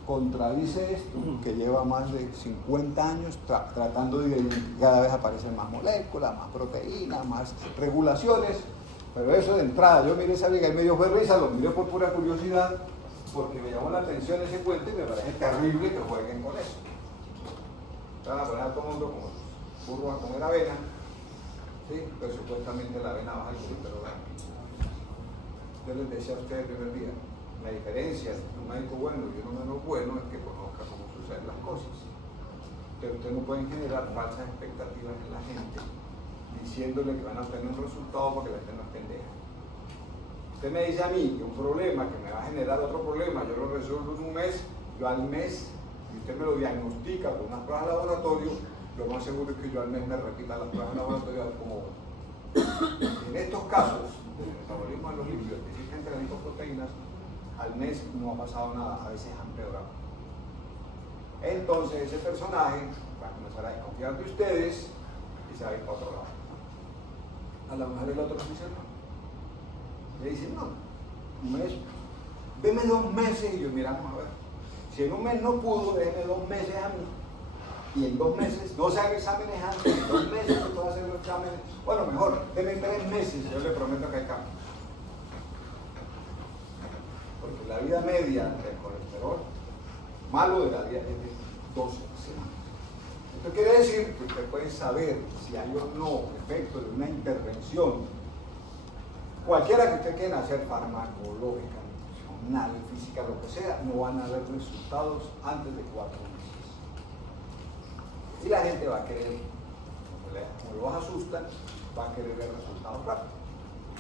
contradice esto, que lleva más de 50 años tratando de cada vez aparecen más moléculas, más proteínas, más regulaciones, pero eso de entrada, yo miré esa liga y me dio fue risa, lo miré por pura curiosidad, porque me llamó la atención ese cuento y me parece terrible que jueguen con eso. Van a poner a todo el mundo como burros a comer avena, ¿sí? Pero supuestamente la avena baja el colesterol. Yo les decía a ustedes el primer día, la diferencia entre un médico bueno y uno menos bueno es que conozca cómo suceden las cosas. Pero ustedes no pueden generar falsas expectativas en la gente diciéndole que van a obtener un resultado porque la gente no es pendeja. Usted me dice a mí que un problema que me va a generar otro problema, yo lo resuelvo en un mes, yo al mes, y usted me lo diagnostica con unas pruebas de laboratorio, lo más seguro es que yo al mes me repita las pruebas de laboratorio como en estos casos del metabolismo de los lípidos que existen entre las lipoproteínas, al mes no ha pasado nada, a veces han empeorado. Entonces ese personaje va a comenzar a desconfiar de ustedes y se va a ir para otro lado. A lo mejor el otro dice no. Le dice no, un mes, deme 2 meses y yo miramos a ver. Si en un mes no pudo, déjeme 2 meses a mí. Y en 2 meses, no se haga exámenes antes, en 2 meses usted va a hacer los exámenes. Bueno, mejor, deme 3 meses, yo le prometo que hay cambio. Porque la vida media del colesterol malo de la vida es de 12 semanas. Esto quiere decir que usted puede saber si hay o no efecto de una intervención, cualquiera que usted quiera hacer, farmacológica, nutricional, física, lo que sea, no van a haber resultados antes de 4 meses. Y la gente va a querer, como los asustan, va a querer ver resultados rápidos.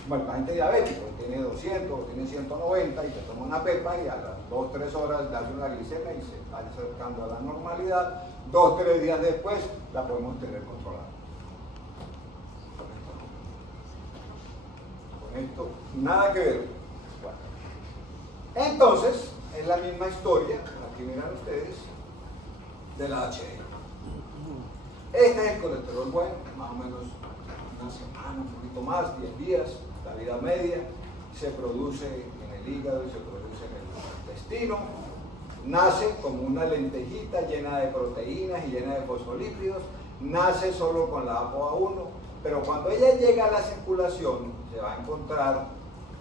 Bueno, la gente diabética tiene 200 o tiene 190 y se toma una pepa y a las 2-3 horas le hace una glicemia y se está acercando a la normalidad. 2-3 días después la podemos tener controlada. Con esto nada que ver. Bueno. Entonces, es la misma historia, aquí miran ustedes, de la HDL. Este es el colesterol bueno, más o menos una semana, un poquito más, 10 días, la vida media, se produce en el hígado y se produce en el intestino, nace como una lentejita llena de proteínas y llena de fosfolípidos, nace solo con la ApoA1, pero cuando ella llega a la circulación se va a encontrar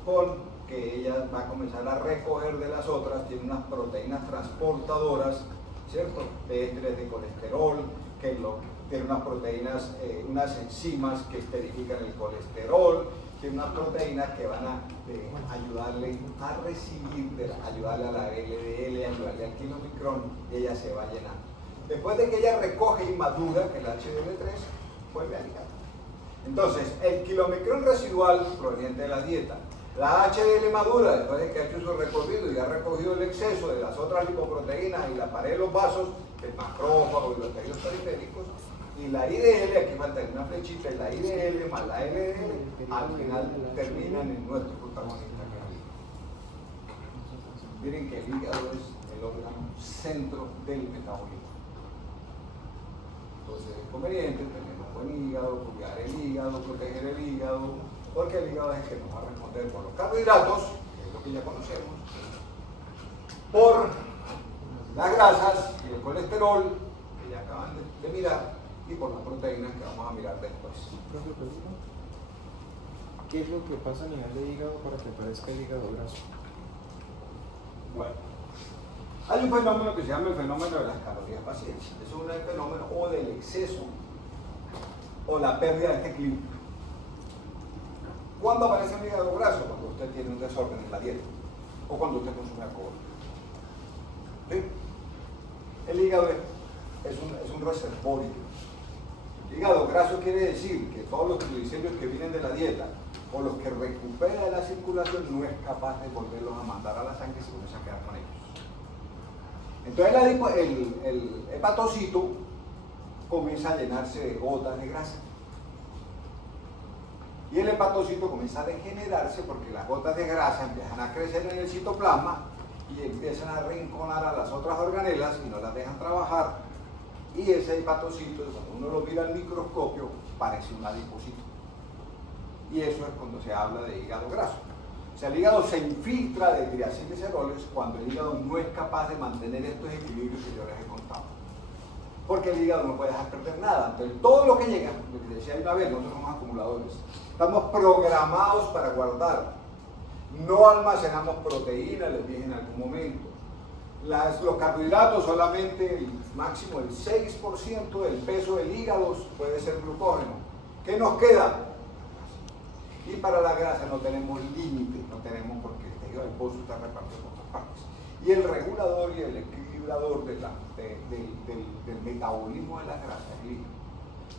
con que ella va a comenzar a recoger de las otras, tiene unas proteínas transportadoras, ¿cierto? De ésteres de colesterol, tiene unas proteínas, unas enzimas que esterifican el colesterol, tiene unas proteínas que van a ayudarle a recibir, ayudarle a la LDL, ayudarle al kilomicrón, y ella se va llenando. Después de que ella recoge y madura, que es el HDL3, vuelve a ligar. Entonces, el kilomicrón residual proveniente de la dieta, la HDL madura, después de que ha hecho su recorrido y ha recogido el exceso de las otras lipoproteínas y la pared de los vasos, el macrófago y los tejidos periféricos, y la IDL, aquí falta una flechita, y la IDL más la LDL, al final terminan en nuestro protagonista, que es el hígado. Miren que el hígado es el órgano centro del metabolismo. Entonces es conveniente tener un buen hígado, cuidar el hígado, proteger el hígado, porque el hígado es el que nos va a responder por los carbohidratos, que es lo que ya conocemos, por las grasas y el colesterol, que ya acaban de mirar, y por las proteínas que vamos a mirar después. ¿Qué es lo que pasa a nivel de hígado para que aparezca el hígado graso? Bueno, hay un fenómeno que se llama el fenómeno de las calorías vacías. Eso es un fenómeno o del exceso o la pérdida de este equilibrio. ¿Cuándo aparece el hígado graso? Cuando usted tiene un desorden en la dieta o cuando usted consume alcohol. ¿Sí? El hígado es un reservorio. Hígado graso quiere decir que todos los triglicéridos que vienen de la dieta o los que recupera de la circulación no es capaz de volverlos a mandar a la sangre si uno se queda con ellos. Entonces el hepatocito comienza a llenarse de gotas de grasa. Y el hepatocito comienza a degenerarse porque las gotas de grasa empiezan a crecer en el citoplasma y empiezan a rinconar a las otras organelas y no las dejan trabajar. Y ese hepatocito, cuando uno lo mira al microscopio, parece un adipocito. Y eso es cuando se habla de hígado graso. O sea, el hígado se infiltra de triacilgliceroles cuando el hígado no es capaz de mantener estos equilibrios que yo les he contado. Porque el hígado no puede dejar perder nada. Entonces, todo lo que llega, lo que decía una vez, nosotros somos acumuladores. Estamos programados para guardar. No almacenamos proteína, les dije en algún momento. Los carbohidratos, solamente el máximo del 6% del peso del hígado puede ser glucógeno. ¿Qué nos queda? Y para la grasa no tenemos límite, no tenemos porque el tejido adiposo está repartido por todas partes. Y el regulador y el equilibrador del metabolismo de la grasa es el hígado.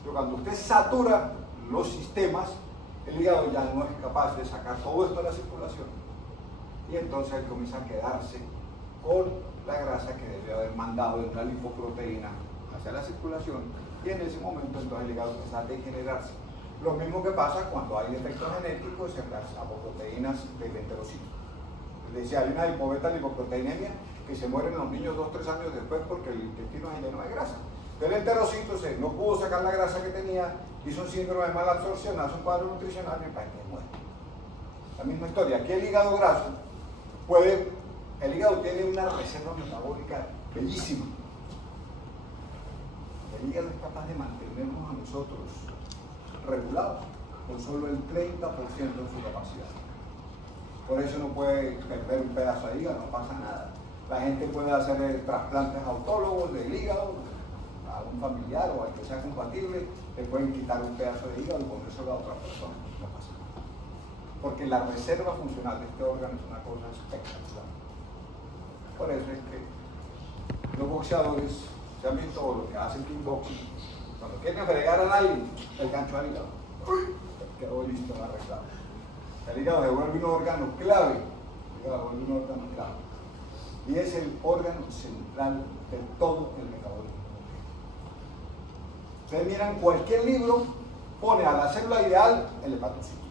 Pero cuando usted satura los sistemas, el hígado ya no es capaz de sacar todo esto de la circulación. Y entonces él comienza a quedarse con la grasa que debe haber mandado de una lipoproteína hacia la circulación, y en ese momento entonces el hígado empieza a degenerarse. Lo mismo que pasa cuando hay defectos genéticos en las apoproteínas del enterocito. Es decir, hay una lipoproteinemia que se mueren los niños 2 o 3 años después porque el intestino se llenó de grasa. El enterocito no pudo sacar la grasa que tenía, hizo un síndrome de mala absorción, hace un cuadro nutricional y el paciente muere. La misma historia. Aquí el hígado graso el hígado tiene una reserva metabólica bellísima. El hígado es capaz de mantenernos a nosotros regulados con solo el 30% de su capacidad. Por eso no puede perder un pedazo de hígado, no pasa nada. La gente puede hacer trasplantes autólogos del hígado a un familiar o al que sea compatible, le pueden quitar un pedazo de hígado y ponérselo a otra persona, no pasa nada. Porque la reserva funcional de este órgano es una cosa espectacular. Por eso es que los boxeadores, se han visto lo que hacen kickboxing, cuando quieren fregar a nadie, el gancho al hígado. Quedó listo, arreglado. El hígado se vuelve un órgano clave. Y es el órgano central de todo el metabolismo. Ustedes miran cualquier libro, pone a la célula ideal el hepatocito.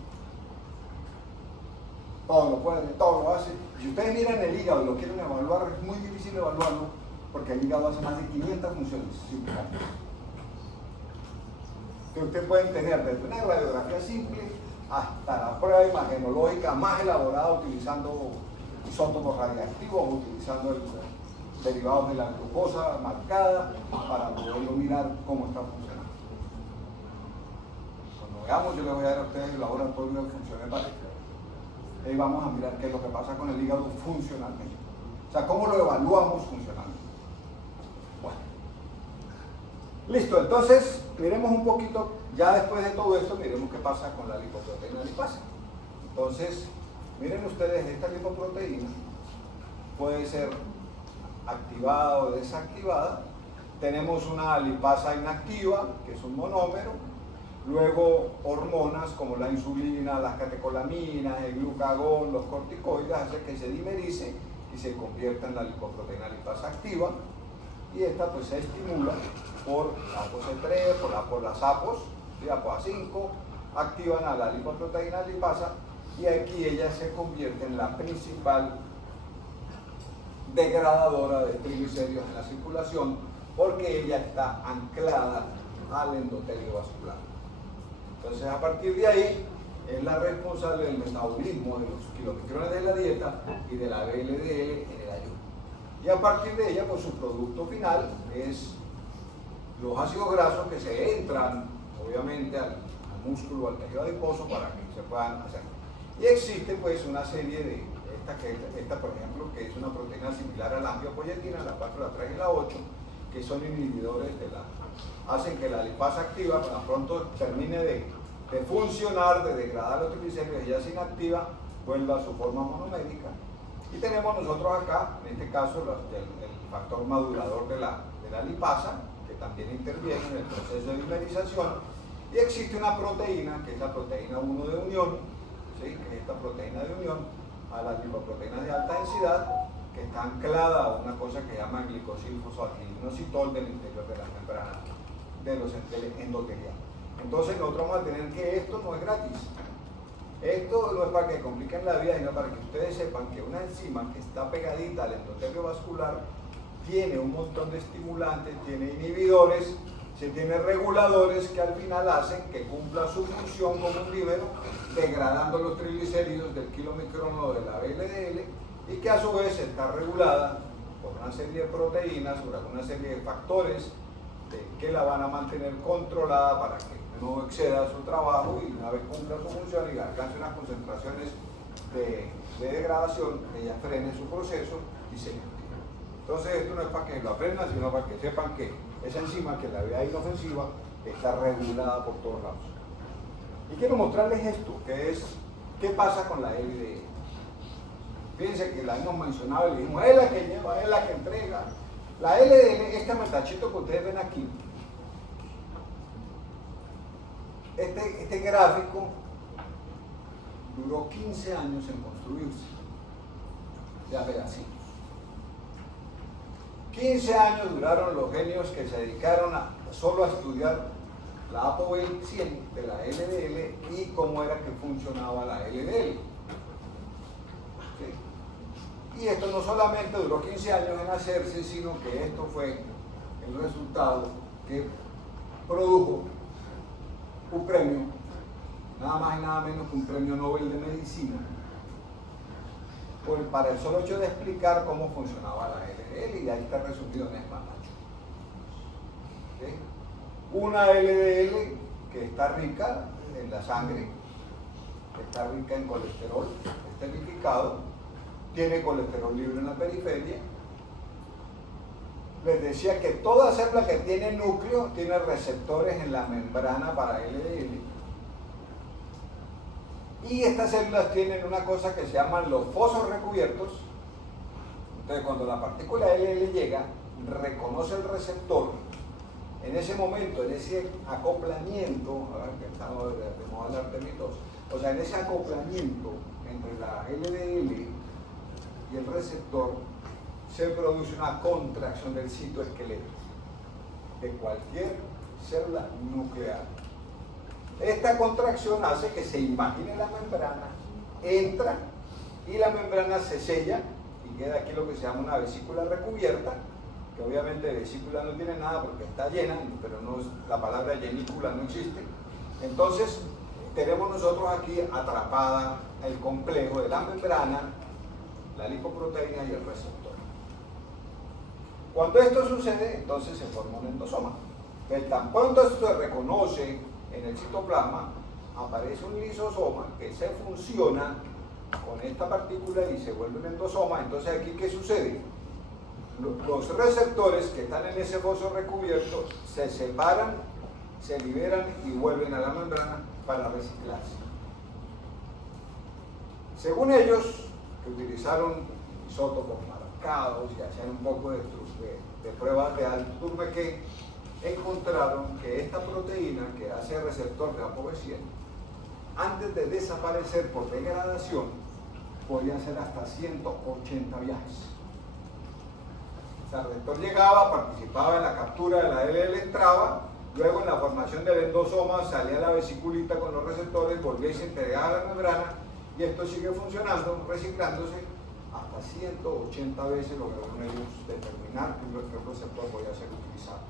Todo lo puede, todo lo hace. Si ustedes miran el hígado y lo quieren evaluar, es muy difícil evaluarlo porque el hígado hace más de 500 funciones simultáneas. que ustedes pueden tener desde una radiografía simple hasta la prueba imagenológica más elaborada utilizando isótopos radiactivos, utilizando derivados de la glucosa marcada para poderlo mirar cómo está funcionando. Cuando veamos, yo les voy a dar a ustedes el laboratorio de función hepática. Ahí vamos a mirar qué es lo que pasa con el hígado funcionalmente. O sea, cómo lo evaluamos funcionalmente. Bueno. Listo, entonces, miremos un poquito, ya después de todo esto, miremos qué pasa con la lipoproteína lipasa. Entonces, miren ustedes, esta lipoproteína puede ser activada o desactivada. Tenemos una lipasa inactiva, que es un monómero. Luego, hormonas como la insulina, las catecolaminas, el glucagón, los corticoides, hacen que se dimerice y se convierta en la lipoproteína lipasa activa. Y esta pues se estimula por la ApoC3, por las APOS, ApoA5, activan a la lipoproteína lipasa y aquí ella se convierte en la principal degradadora de triglicéridos en la circulación porque ella está anclada al endotelio vascular. Entonces, a partir de ahí, es la responsable del metabolismo de los kilomicrones de la dieta y de la VLDL en el ayuno. Y a partir de ella, pues su producto final es los ácidos grasos que se entran, obviamente, al músculo, al tejido adiposo para que se puedan hacer. Y existe, pues, una serie de, esta por ejemplo, que es una proteína similar a la angiopoyetina, la 4, la 3 y la 8, que son inhibidores de hacen que la lipasa activa, tan pronto termine de funcionar, de degradar los triglicéridos y ya se inactiva, vuelva a su forma monomérica. Y tenemos nosotros acá, en este caso, el factor madurador de la lipasa, que también interviene en el proceso de dimerización. Y existe una proteína, que es la proteína 1 de unión, ¿sí? Que es esta proteína de unión a las lipoproteínas de alta densidad, que está anclada a una cosa que se llama glicosil fosfatidinoxitol del interior de las membranas de los endoteliales. Entonces nosotros vamos a tener que esto no es gratis. Esto no es para que compliquen la vida, sino para que ustedes sepan que una enzima que está pegadita al endotelio vascular tiene un montón de estimulantes, tiene inhibidores, se tiene reguladores que al final hacen que cumpla su función como un líbero, degradando los triglicéridos del kilomicrono de la VLDL, y que a su vez está regulada por una serie de proteínas, por una serie de factores que la van a mantener controlada para que no exceda su trabajo y una vez cumpla su función y alcance unas concentraciones de degradación, ella frene su proceso y se inactiva. Entonces esto no es para que lo aprendan, sino para que sepan que esa enzima, que la vía inofensiva, está regulada por todos lados. Y quiero mostrarles esto, que es qué pasa con la LDL. Fíjense que la hemos mencionado y le dijimos, es la que lleva, es la que entrega. La LDL, este metachito que ustedes ven aquí, este gráfico duró 15 años en construirse, de a pedacitos. 15 años duraron los genios que se dedicaron solo a estudiar la ApoB100 de la LDL y cómo era que funcionaba la LDL. ¿Sí? Y esto no solamente duró 15 años en hacerse, sino que esto fue el resultado que produjo un premio, nada más y nada menos que un premio Nobel de Medicina, para el solo hecho de explicar cómo funcionaba la LDL, y ahí está resumido en Esmanacho. ¿Sí? Una LDL que está rica en la sangre, que está rica en colesterol esterificado, tiene colesterol libre en la periferia. Les decía que toda célula que tiene núcleo tiene receptores en la membrana para LDL. Y estas células tienen una cosa que se llaman los fosos recubiertos. Entonces, cuando la partícula LDL llega, reconoce el receptor. En ese momento, en ese acoplamiento, a ver que estamos de moda hablar de mitos, o sea, en ese acoplamiento entre la LDL y el receptor, se produce una contracción del citoesqueleto de cualquier célula nuclear. Esta contracción hace que se imagine la membrana, entra y la membrana se sella y queda aquí lo que se llama una vesícula recubierta, que obviamente vesícula no tiene nada porque está llena, pero no, la palabra llenícula no existe. Entonces, tenemos nosotros aquí atrapada el complejo de la membrana, la lipoproteína y el receptor. Cuando esto sucede, entonces se forma un endosoma. Tan pronto esto se reconoce en el citoplasma, aparece un lisosoma que se fusiona con esta partícula y se vuelve un endosoma. Entonces aquí, ¿qué sucede? Los receptores que están en ese foso recubierto se separan, se liberan y vuelven a la membrana para reciclarse. Según ellos, que utilizaron isótopos marcados y hacían un poco de pruebas de alto Tourniquet, encontraron que esta proteína que hace receptor de ApoB100, antes de desaparecer por degradación, podía hacer hasta 180 viajes. O sea, el receptor llegaba, participaba en la captura de la LL, entraba, luego en la formación del endosoma salía la vesiculita con los receptores, volvía y se entregaba a la membrana, y esto sigue funcionando, reciclándose, hasta 180 veces lograron ellos determinar que el receptor podía ser utilizado.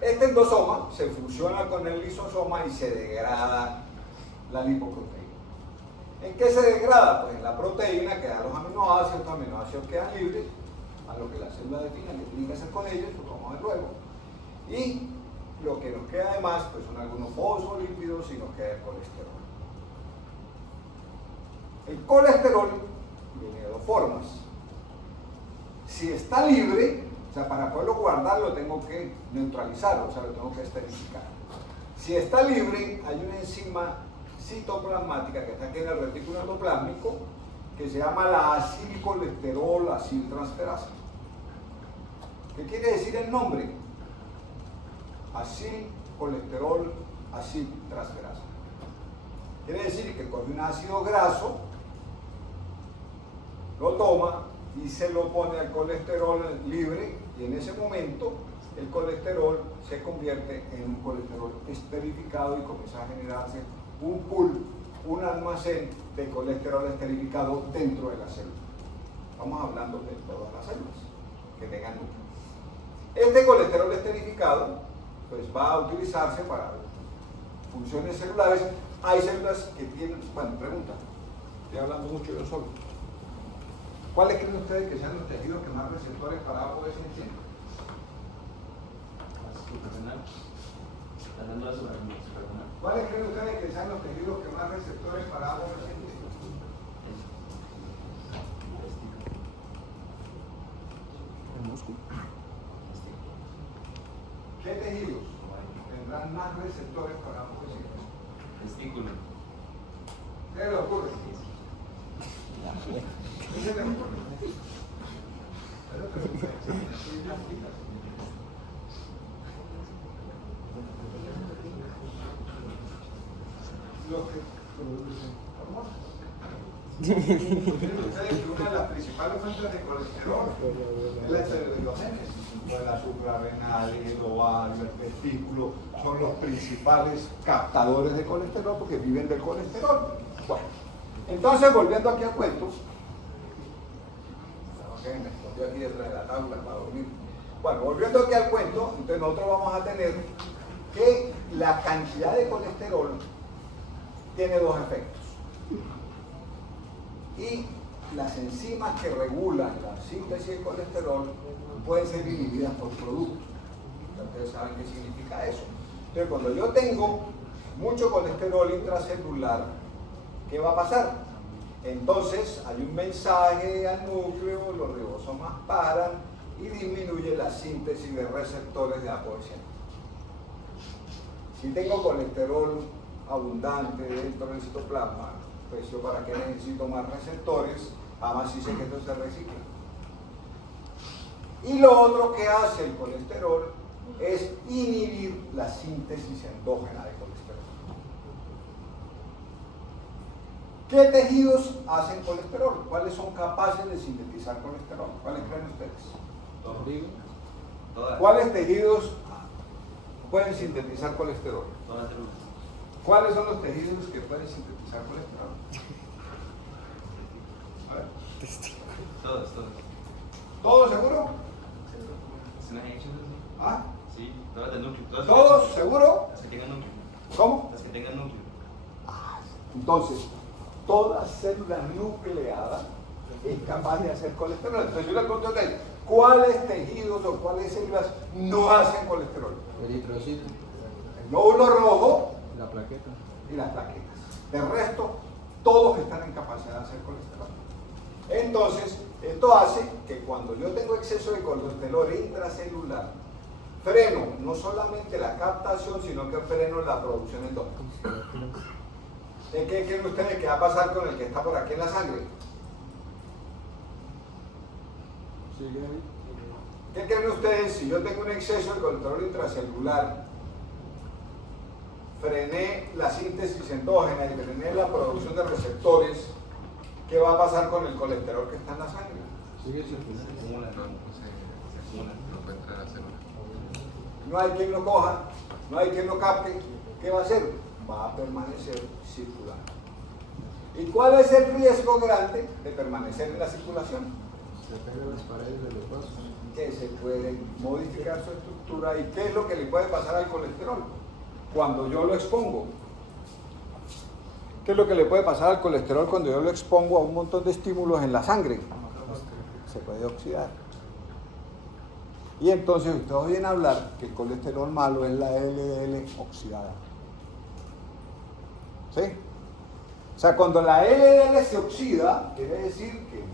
Este endosoma se fusiona con el lisosoma y se degrada la lipoproteína. ¿En qué se degrada? Pues en la proteína que da los aminoácidos quedan libres, a lo que la célula define que tiene que hacer con ellos, lo vamos a ver luego. Y lo que nos queda además pues son algunos fosfolípidos y nos queda el colesterol. El colesterol viene de dos formas. Si está libre, o sea, para poderlo guardar lo tengo que neutralizar, o sea, lo tengo que esterificar. Si está libre, hay una enzima citoplasmática que está aquí en el retículo endoplásmico que se llama la acilcolesterol aciltransferasa. ¿Qué quiere decir el nombre? Acilcolesterol aciltransferasa. Quiere decir que coge un ácido graso, lo toma y se lo pone al colesterol libre, y en ese momento el colesterol se convierte en un colesterol esterificado y comienza a generarse un pool, un almacén de colesterol esterificado dentro de la célula. Estamos hablando de todas las células que tengan núcleo. Este colesterol esterificado pues va a utilizarse para funciones celulares. Hay células que tienen, bueno, pregunta, estoy hablando mucho yo solo. ¿Cuáles creen ustedes que sean los tejidos que más receptores para ApoB100 tienen? ¿Cuáles creen ustedes que sean los tejidos que más receptores para ApoB100 tienen? El músculo. ¿Qué tejidos tendrán más receptores para ApoB100? Testículo. ¿Qué le ocurre? ¿Qué se le ocurre? Los que producen hormonas. Ustedes que una de las principales fuentes de colesterol es la esteroidogénesis. La suprarrenal, el ovario, el testículo son los principales captadores de colesterol porque viven del colesterol. Bueno, entonces volviendo aquí al cuento, me escondió aquí detrás de la tabla para dormir. Bueno, volviendo aquí al cuento, entonces nosotros vamos a tener que la cantidad de colesterol tiene dos efectos. Y las enzimas que regulan la síntesis de colesterol pueden ser inhibidas por productos. Ustedes saben qué significa eso. Entonces, cuando yo tengo mucho colesterol intracelular, ¿qué va a pasar? Entonces, hay un mensaje al núcleo, los ribosomas paran y disminuye la síntesis de receptores de ApoB100. Si tengo colesterol abundante dentro del citoplasma, pues yo para qué necesito más receptores, además sí sé que esto se recicla. Y lo otro que hace el colesterol es inhibir la síntesis endógena de colesterol. ¿Qué tejidos hacen colesterol? ¿Cuáles son capaces de sintetizar colesterol? ¿Cuáles creen ustedes? Todas. ¿Cuáles tejidos pueden sintetizar colesterol? Todas células. ¿Cuáles son los tejidos que pueden sintetizar colesterol? A ver. Todas. ¿Todo seguro? ¿Están hechos así? ¿Ah? Sí, todas de núcleo. Todas ¿Todos? ¿Seguro? Las que tengan núcleo. ¿Cómo? Las que tengan núcleo. Entonces, toda célula nucleada es capaz de hacer colesterol. Entonces yo le pregunto a usted, ¿cuáles tejidos o cuáles células no hacen colesterol? Eritrocito, El glóbulo rojo la plaqueta. y las plaquetas. De resto, todos están en capacidad de hacer colesterol. Entonces, esto hace que cuando yo tengo exceso de colesterol intracelular, freno no solamente la captación, sino que freno la producción endógena. ¿Qué creen ustedes que va a pasar con el que está por aquí en la sangre? Sigue ahí. ¿Qué creen ustedes si yo tengo un exceso de colesterol intracelular? Frené la síntesis endógena y frené la producción de receptores. ¿Qué va a pasar con el colesterol que está en la sangre? Sigue circulando. Se acumula, no puede entrar a la célula. No hay quien lo coja, no hay quien lo capte. ¿Qué va a hacer? Va a permanecer circulando. ¿Y cuál es el riesgo grande de permanecer en la circulación? Se pegan las paredes de los vasos. Que se puede modificar su estructura. ¿Y qué es lo que le puede pasar al colesterol cuando yo lo expongo? ¿Qué es lo que le puede pasar al colesterol cuando yo lo expongo a un montón de estímulos en la sangre? Se puede oxidar. Y entonces ustedes oyen hablar que el colesterol malo es la LDL oxidada. ¿Sí? O sea, cuando la LDL se oxida, quiere decir que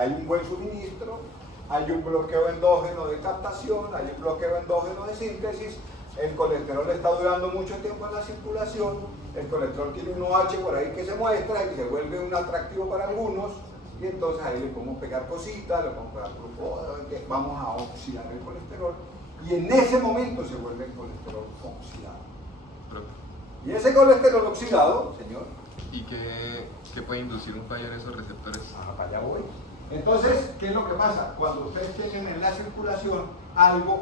hay un buen suministro, hay un bloqueo endógeno de captación, hay un bloqueo endógeno de síntesis, el colesterol está durando mucho tiempo en la circulación, el colesterol tiene un OH por ahí que se muestra y se vuelve un atractivo para algunos, y entonces ahí le podemos pegar cositas, le podemos pegar glucosa, vamos a oxidar el colesterol, y en ese momento se vuelve el colesterol oxidado. Y ese colesterol oxidado, señor, ¿Y qué puede inducir un fallo en esos receptores? para allá voy. Entonces, ¿qué es lo que pasa? Cuando ustedes tienen en la circulación algo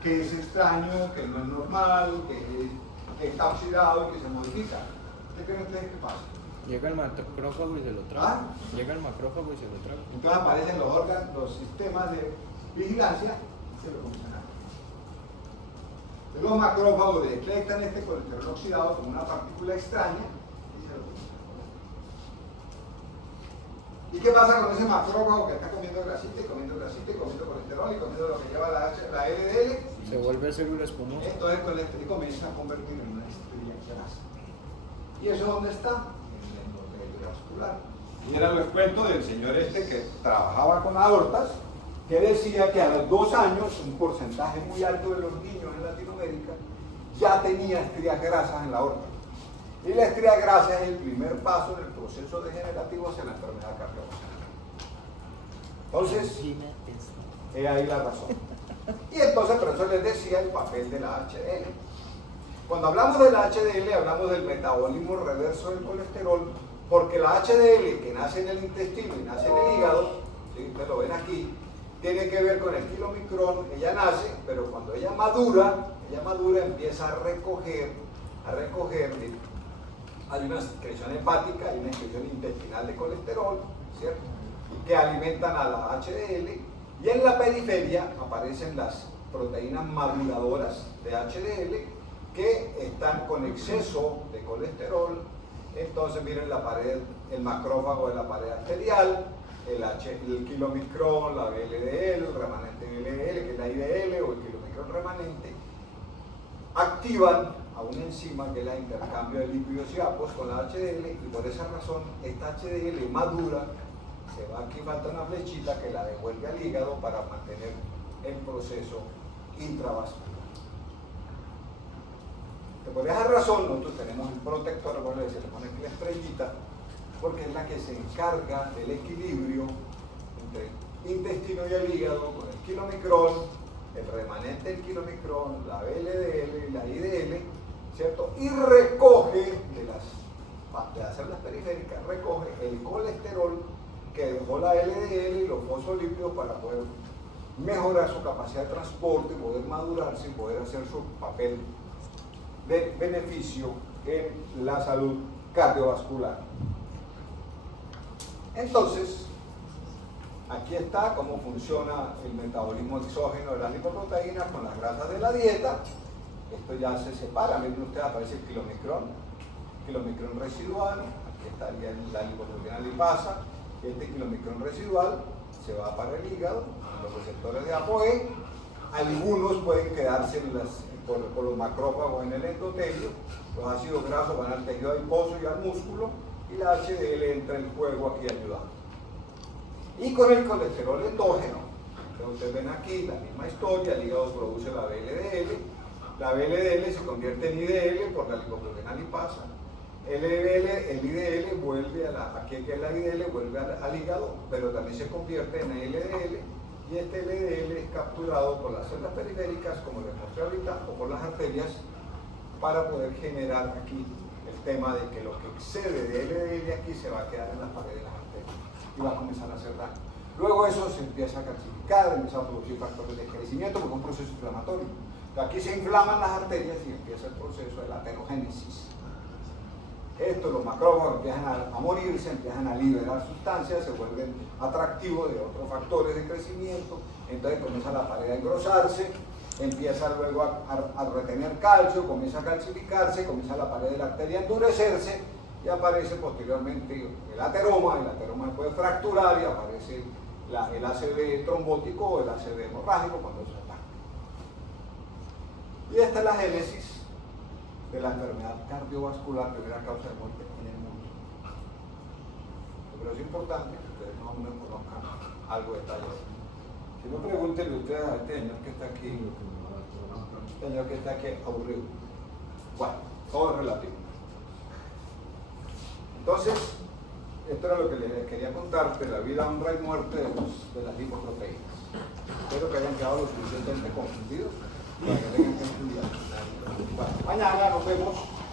que es extraño, que no es normal, que está oxidado y que se modifica, ¿qué creen ustedes que pasa? Llega el macrófago y se lo traga. ¿Ah? Llega el macrófago y se lo traga. Entonces aparecen los órganos, los sistemas de vigilancia y se lo comienzan a comer. Los macrófagos detectan este colesterol oxidado como una partícula extraña y se lo comienzan a comer. ¿Y qué pasa con ese macrófago que está comiendo grasita y comiendo grasita y comiendo colesterol y comiendo lo que lleva la LDL? Se vuelve célula espumosa. Entonces el colesterol comienza a convertir en una estrella grasa. ¿Y eso dónde está? En el endotelio vascular. Y era el cuento del señor este que trabajaba con aortas, que decía que a los 2 años un porcentaje muy alto de los niños en Latinoamérica ya tenía estrías grasas en la aorta. Y la estría grasa es el primer paso en el proceso degenerativo hacia la enfermedad cardiovascular. Entonces, he ahí la razón. Y entonces, por eso les decía el papel de la HDL. Cuando hablamos de la HDL, hablamos del metabolismo reverso del colesterol, porque la HDL que nace en el intestino y nace en el hígado, ¿sí? Ustedes lo ven aquí, tiene que ver con el kilomicrón. Ella nace, pero cuando ella madura empieza a recoger, hay una secreción hepática, hay una secreción intestinal de colesterol, ¿cierto? Que alimentan a la HDL, y en la periferia aparecen las proteínas maduradoras de HDL que están con exceso de colesterol. Entonces miren la pared, el macrófago de la pared arterial, el kilomicrón, la VLDL, el remanente VLDL, que es la IDL o el kilomicrón remanente, activan a una enzima que es el intercambio de lípidos y apos con la HDL, y por esa razón esta HDL madura, se va aquí, falta una flechita que la devuelve al hígado para mantener el proceso intravascular. Por esa razón nosotros tenemos el protector, bueno, se le pone aquí la estrellita, porque es la que se encarga del equilibrio entre el intestino y el hígado con el kilomicrón, el remanente del kilomicrón, la VLDL y la IDL, ¿cierto? Y recoge de las células periféricas, recoge el colesterol que dejó la LDL y los fosfolípidos para poder mejorar su capacidad de transporte, poder madurarse y poder hacer su papel de beneficio en la salud cardiovascular. Entonces, Aquí está cómo funciona el metabolismo exógeno de las lipoproteínas con las grasas de la dieta. Esto ya se separa, miren ustedes, aparece el kilomicrón residual, aquí estaría la lipoproteína lipasa, este kilomicrón residual se va para el hígado, los receptores de ApoE, algunos pueden quedarse por los macrófagos en el endotelio, los ácidos grasos van al tejido adiposo y al músculo, y la HDL entra en juego aquí ayudando. Y con el colesterol endógeno, que ustedes ven aquí, la misma historia, el hígado produce la VLDL se convierte en IDL por la lipoproteína lipasa, el IDL vuelve aquí que es la IDL, vuelve al hígado, pero también se convierte en LDL, y este LDL es capturado por las células periféricas, como les mostré ahorita, o por las arterias, para poder generar aquí el tema de que lo que excede de LDL aquí se va a quedar en las paredes de las arterias y va a comenzar a hacer daño. Luego eso se empieza a calcificar, empieza a producir factores de crecimiento, porque es un proceso inflamatorio. Aquí se inflaman las arterias y empieza el proceso de la aterogénesis. Esto, los macrófagos empiezan a morirse, empiezan a liberar sustancias, se vuelven atractivos de otros factores de crecimiento, entonces comienza la pared a engrosarse, empieza luego a retener calcio, comienza a calcificarse, comienza la pared de la arteria a endurecerse y aparece posteriormente el ateroma puede fracturar y aparece el ACV trombótico o el ACV hemorrágico cuando se ataca. Y esta es la génesis de la enfermedad cardiovascular, primera causa de muerte en el mundo. Pero es importante que ustedes más o menos conozcan algo detallado. Si no, pregúntenle ustedes a este señor que está aquí, aburrido. Bueno, todo es relativo. Entonces, esto era lo que les quería contar de la vida, honra y muerte de las lipoproteínas. Espero que hayan quedado lo suficientemente confundidos para que tengan que estudiar. Bueno, mañana nos vemos.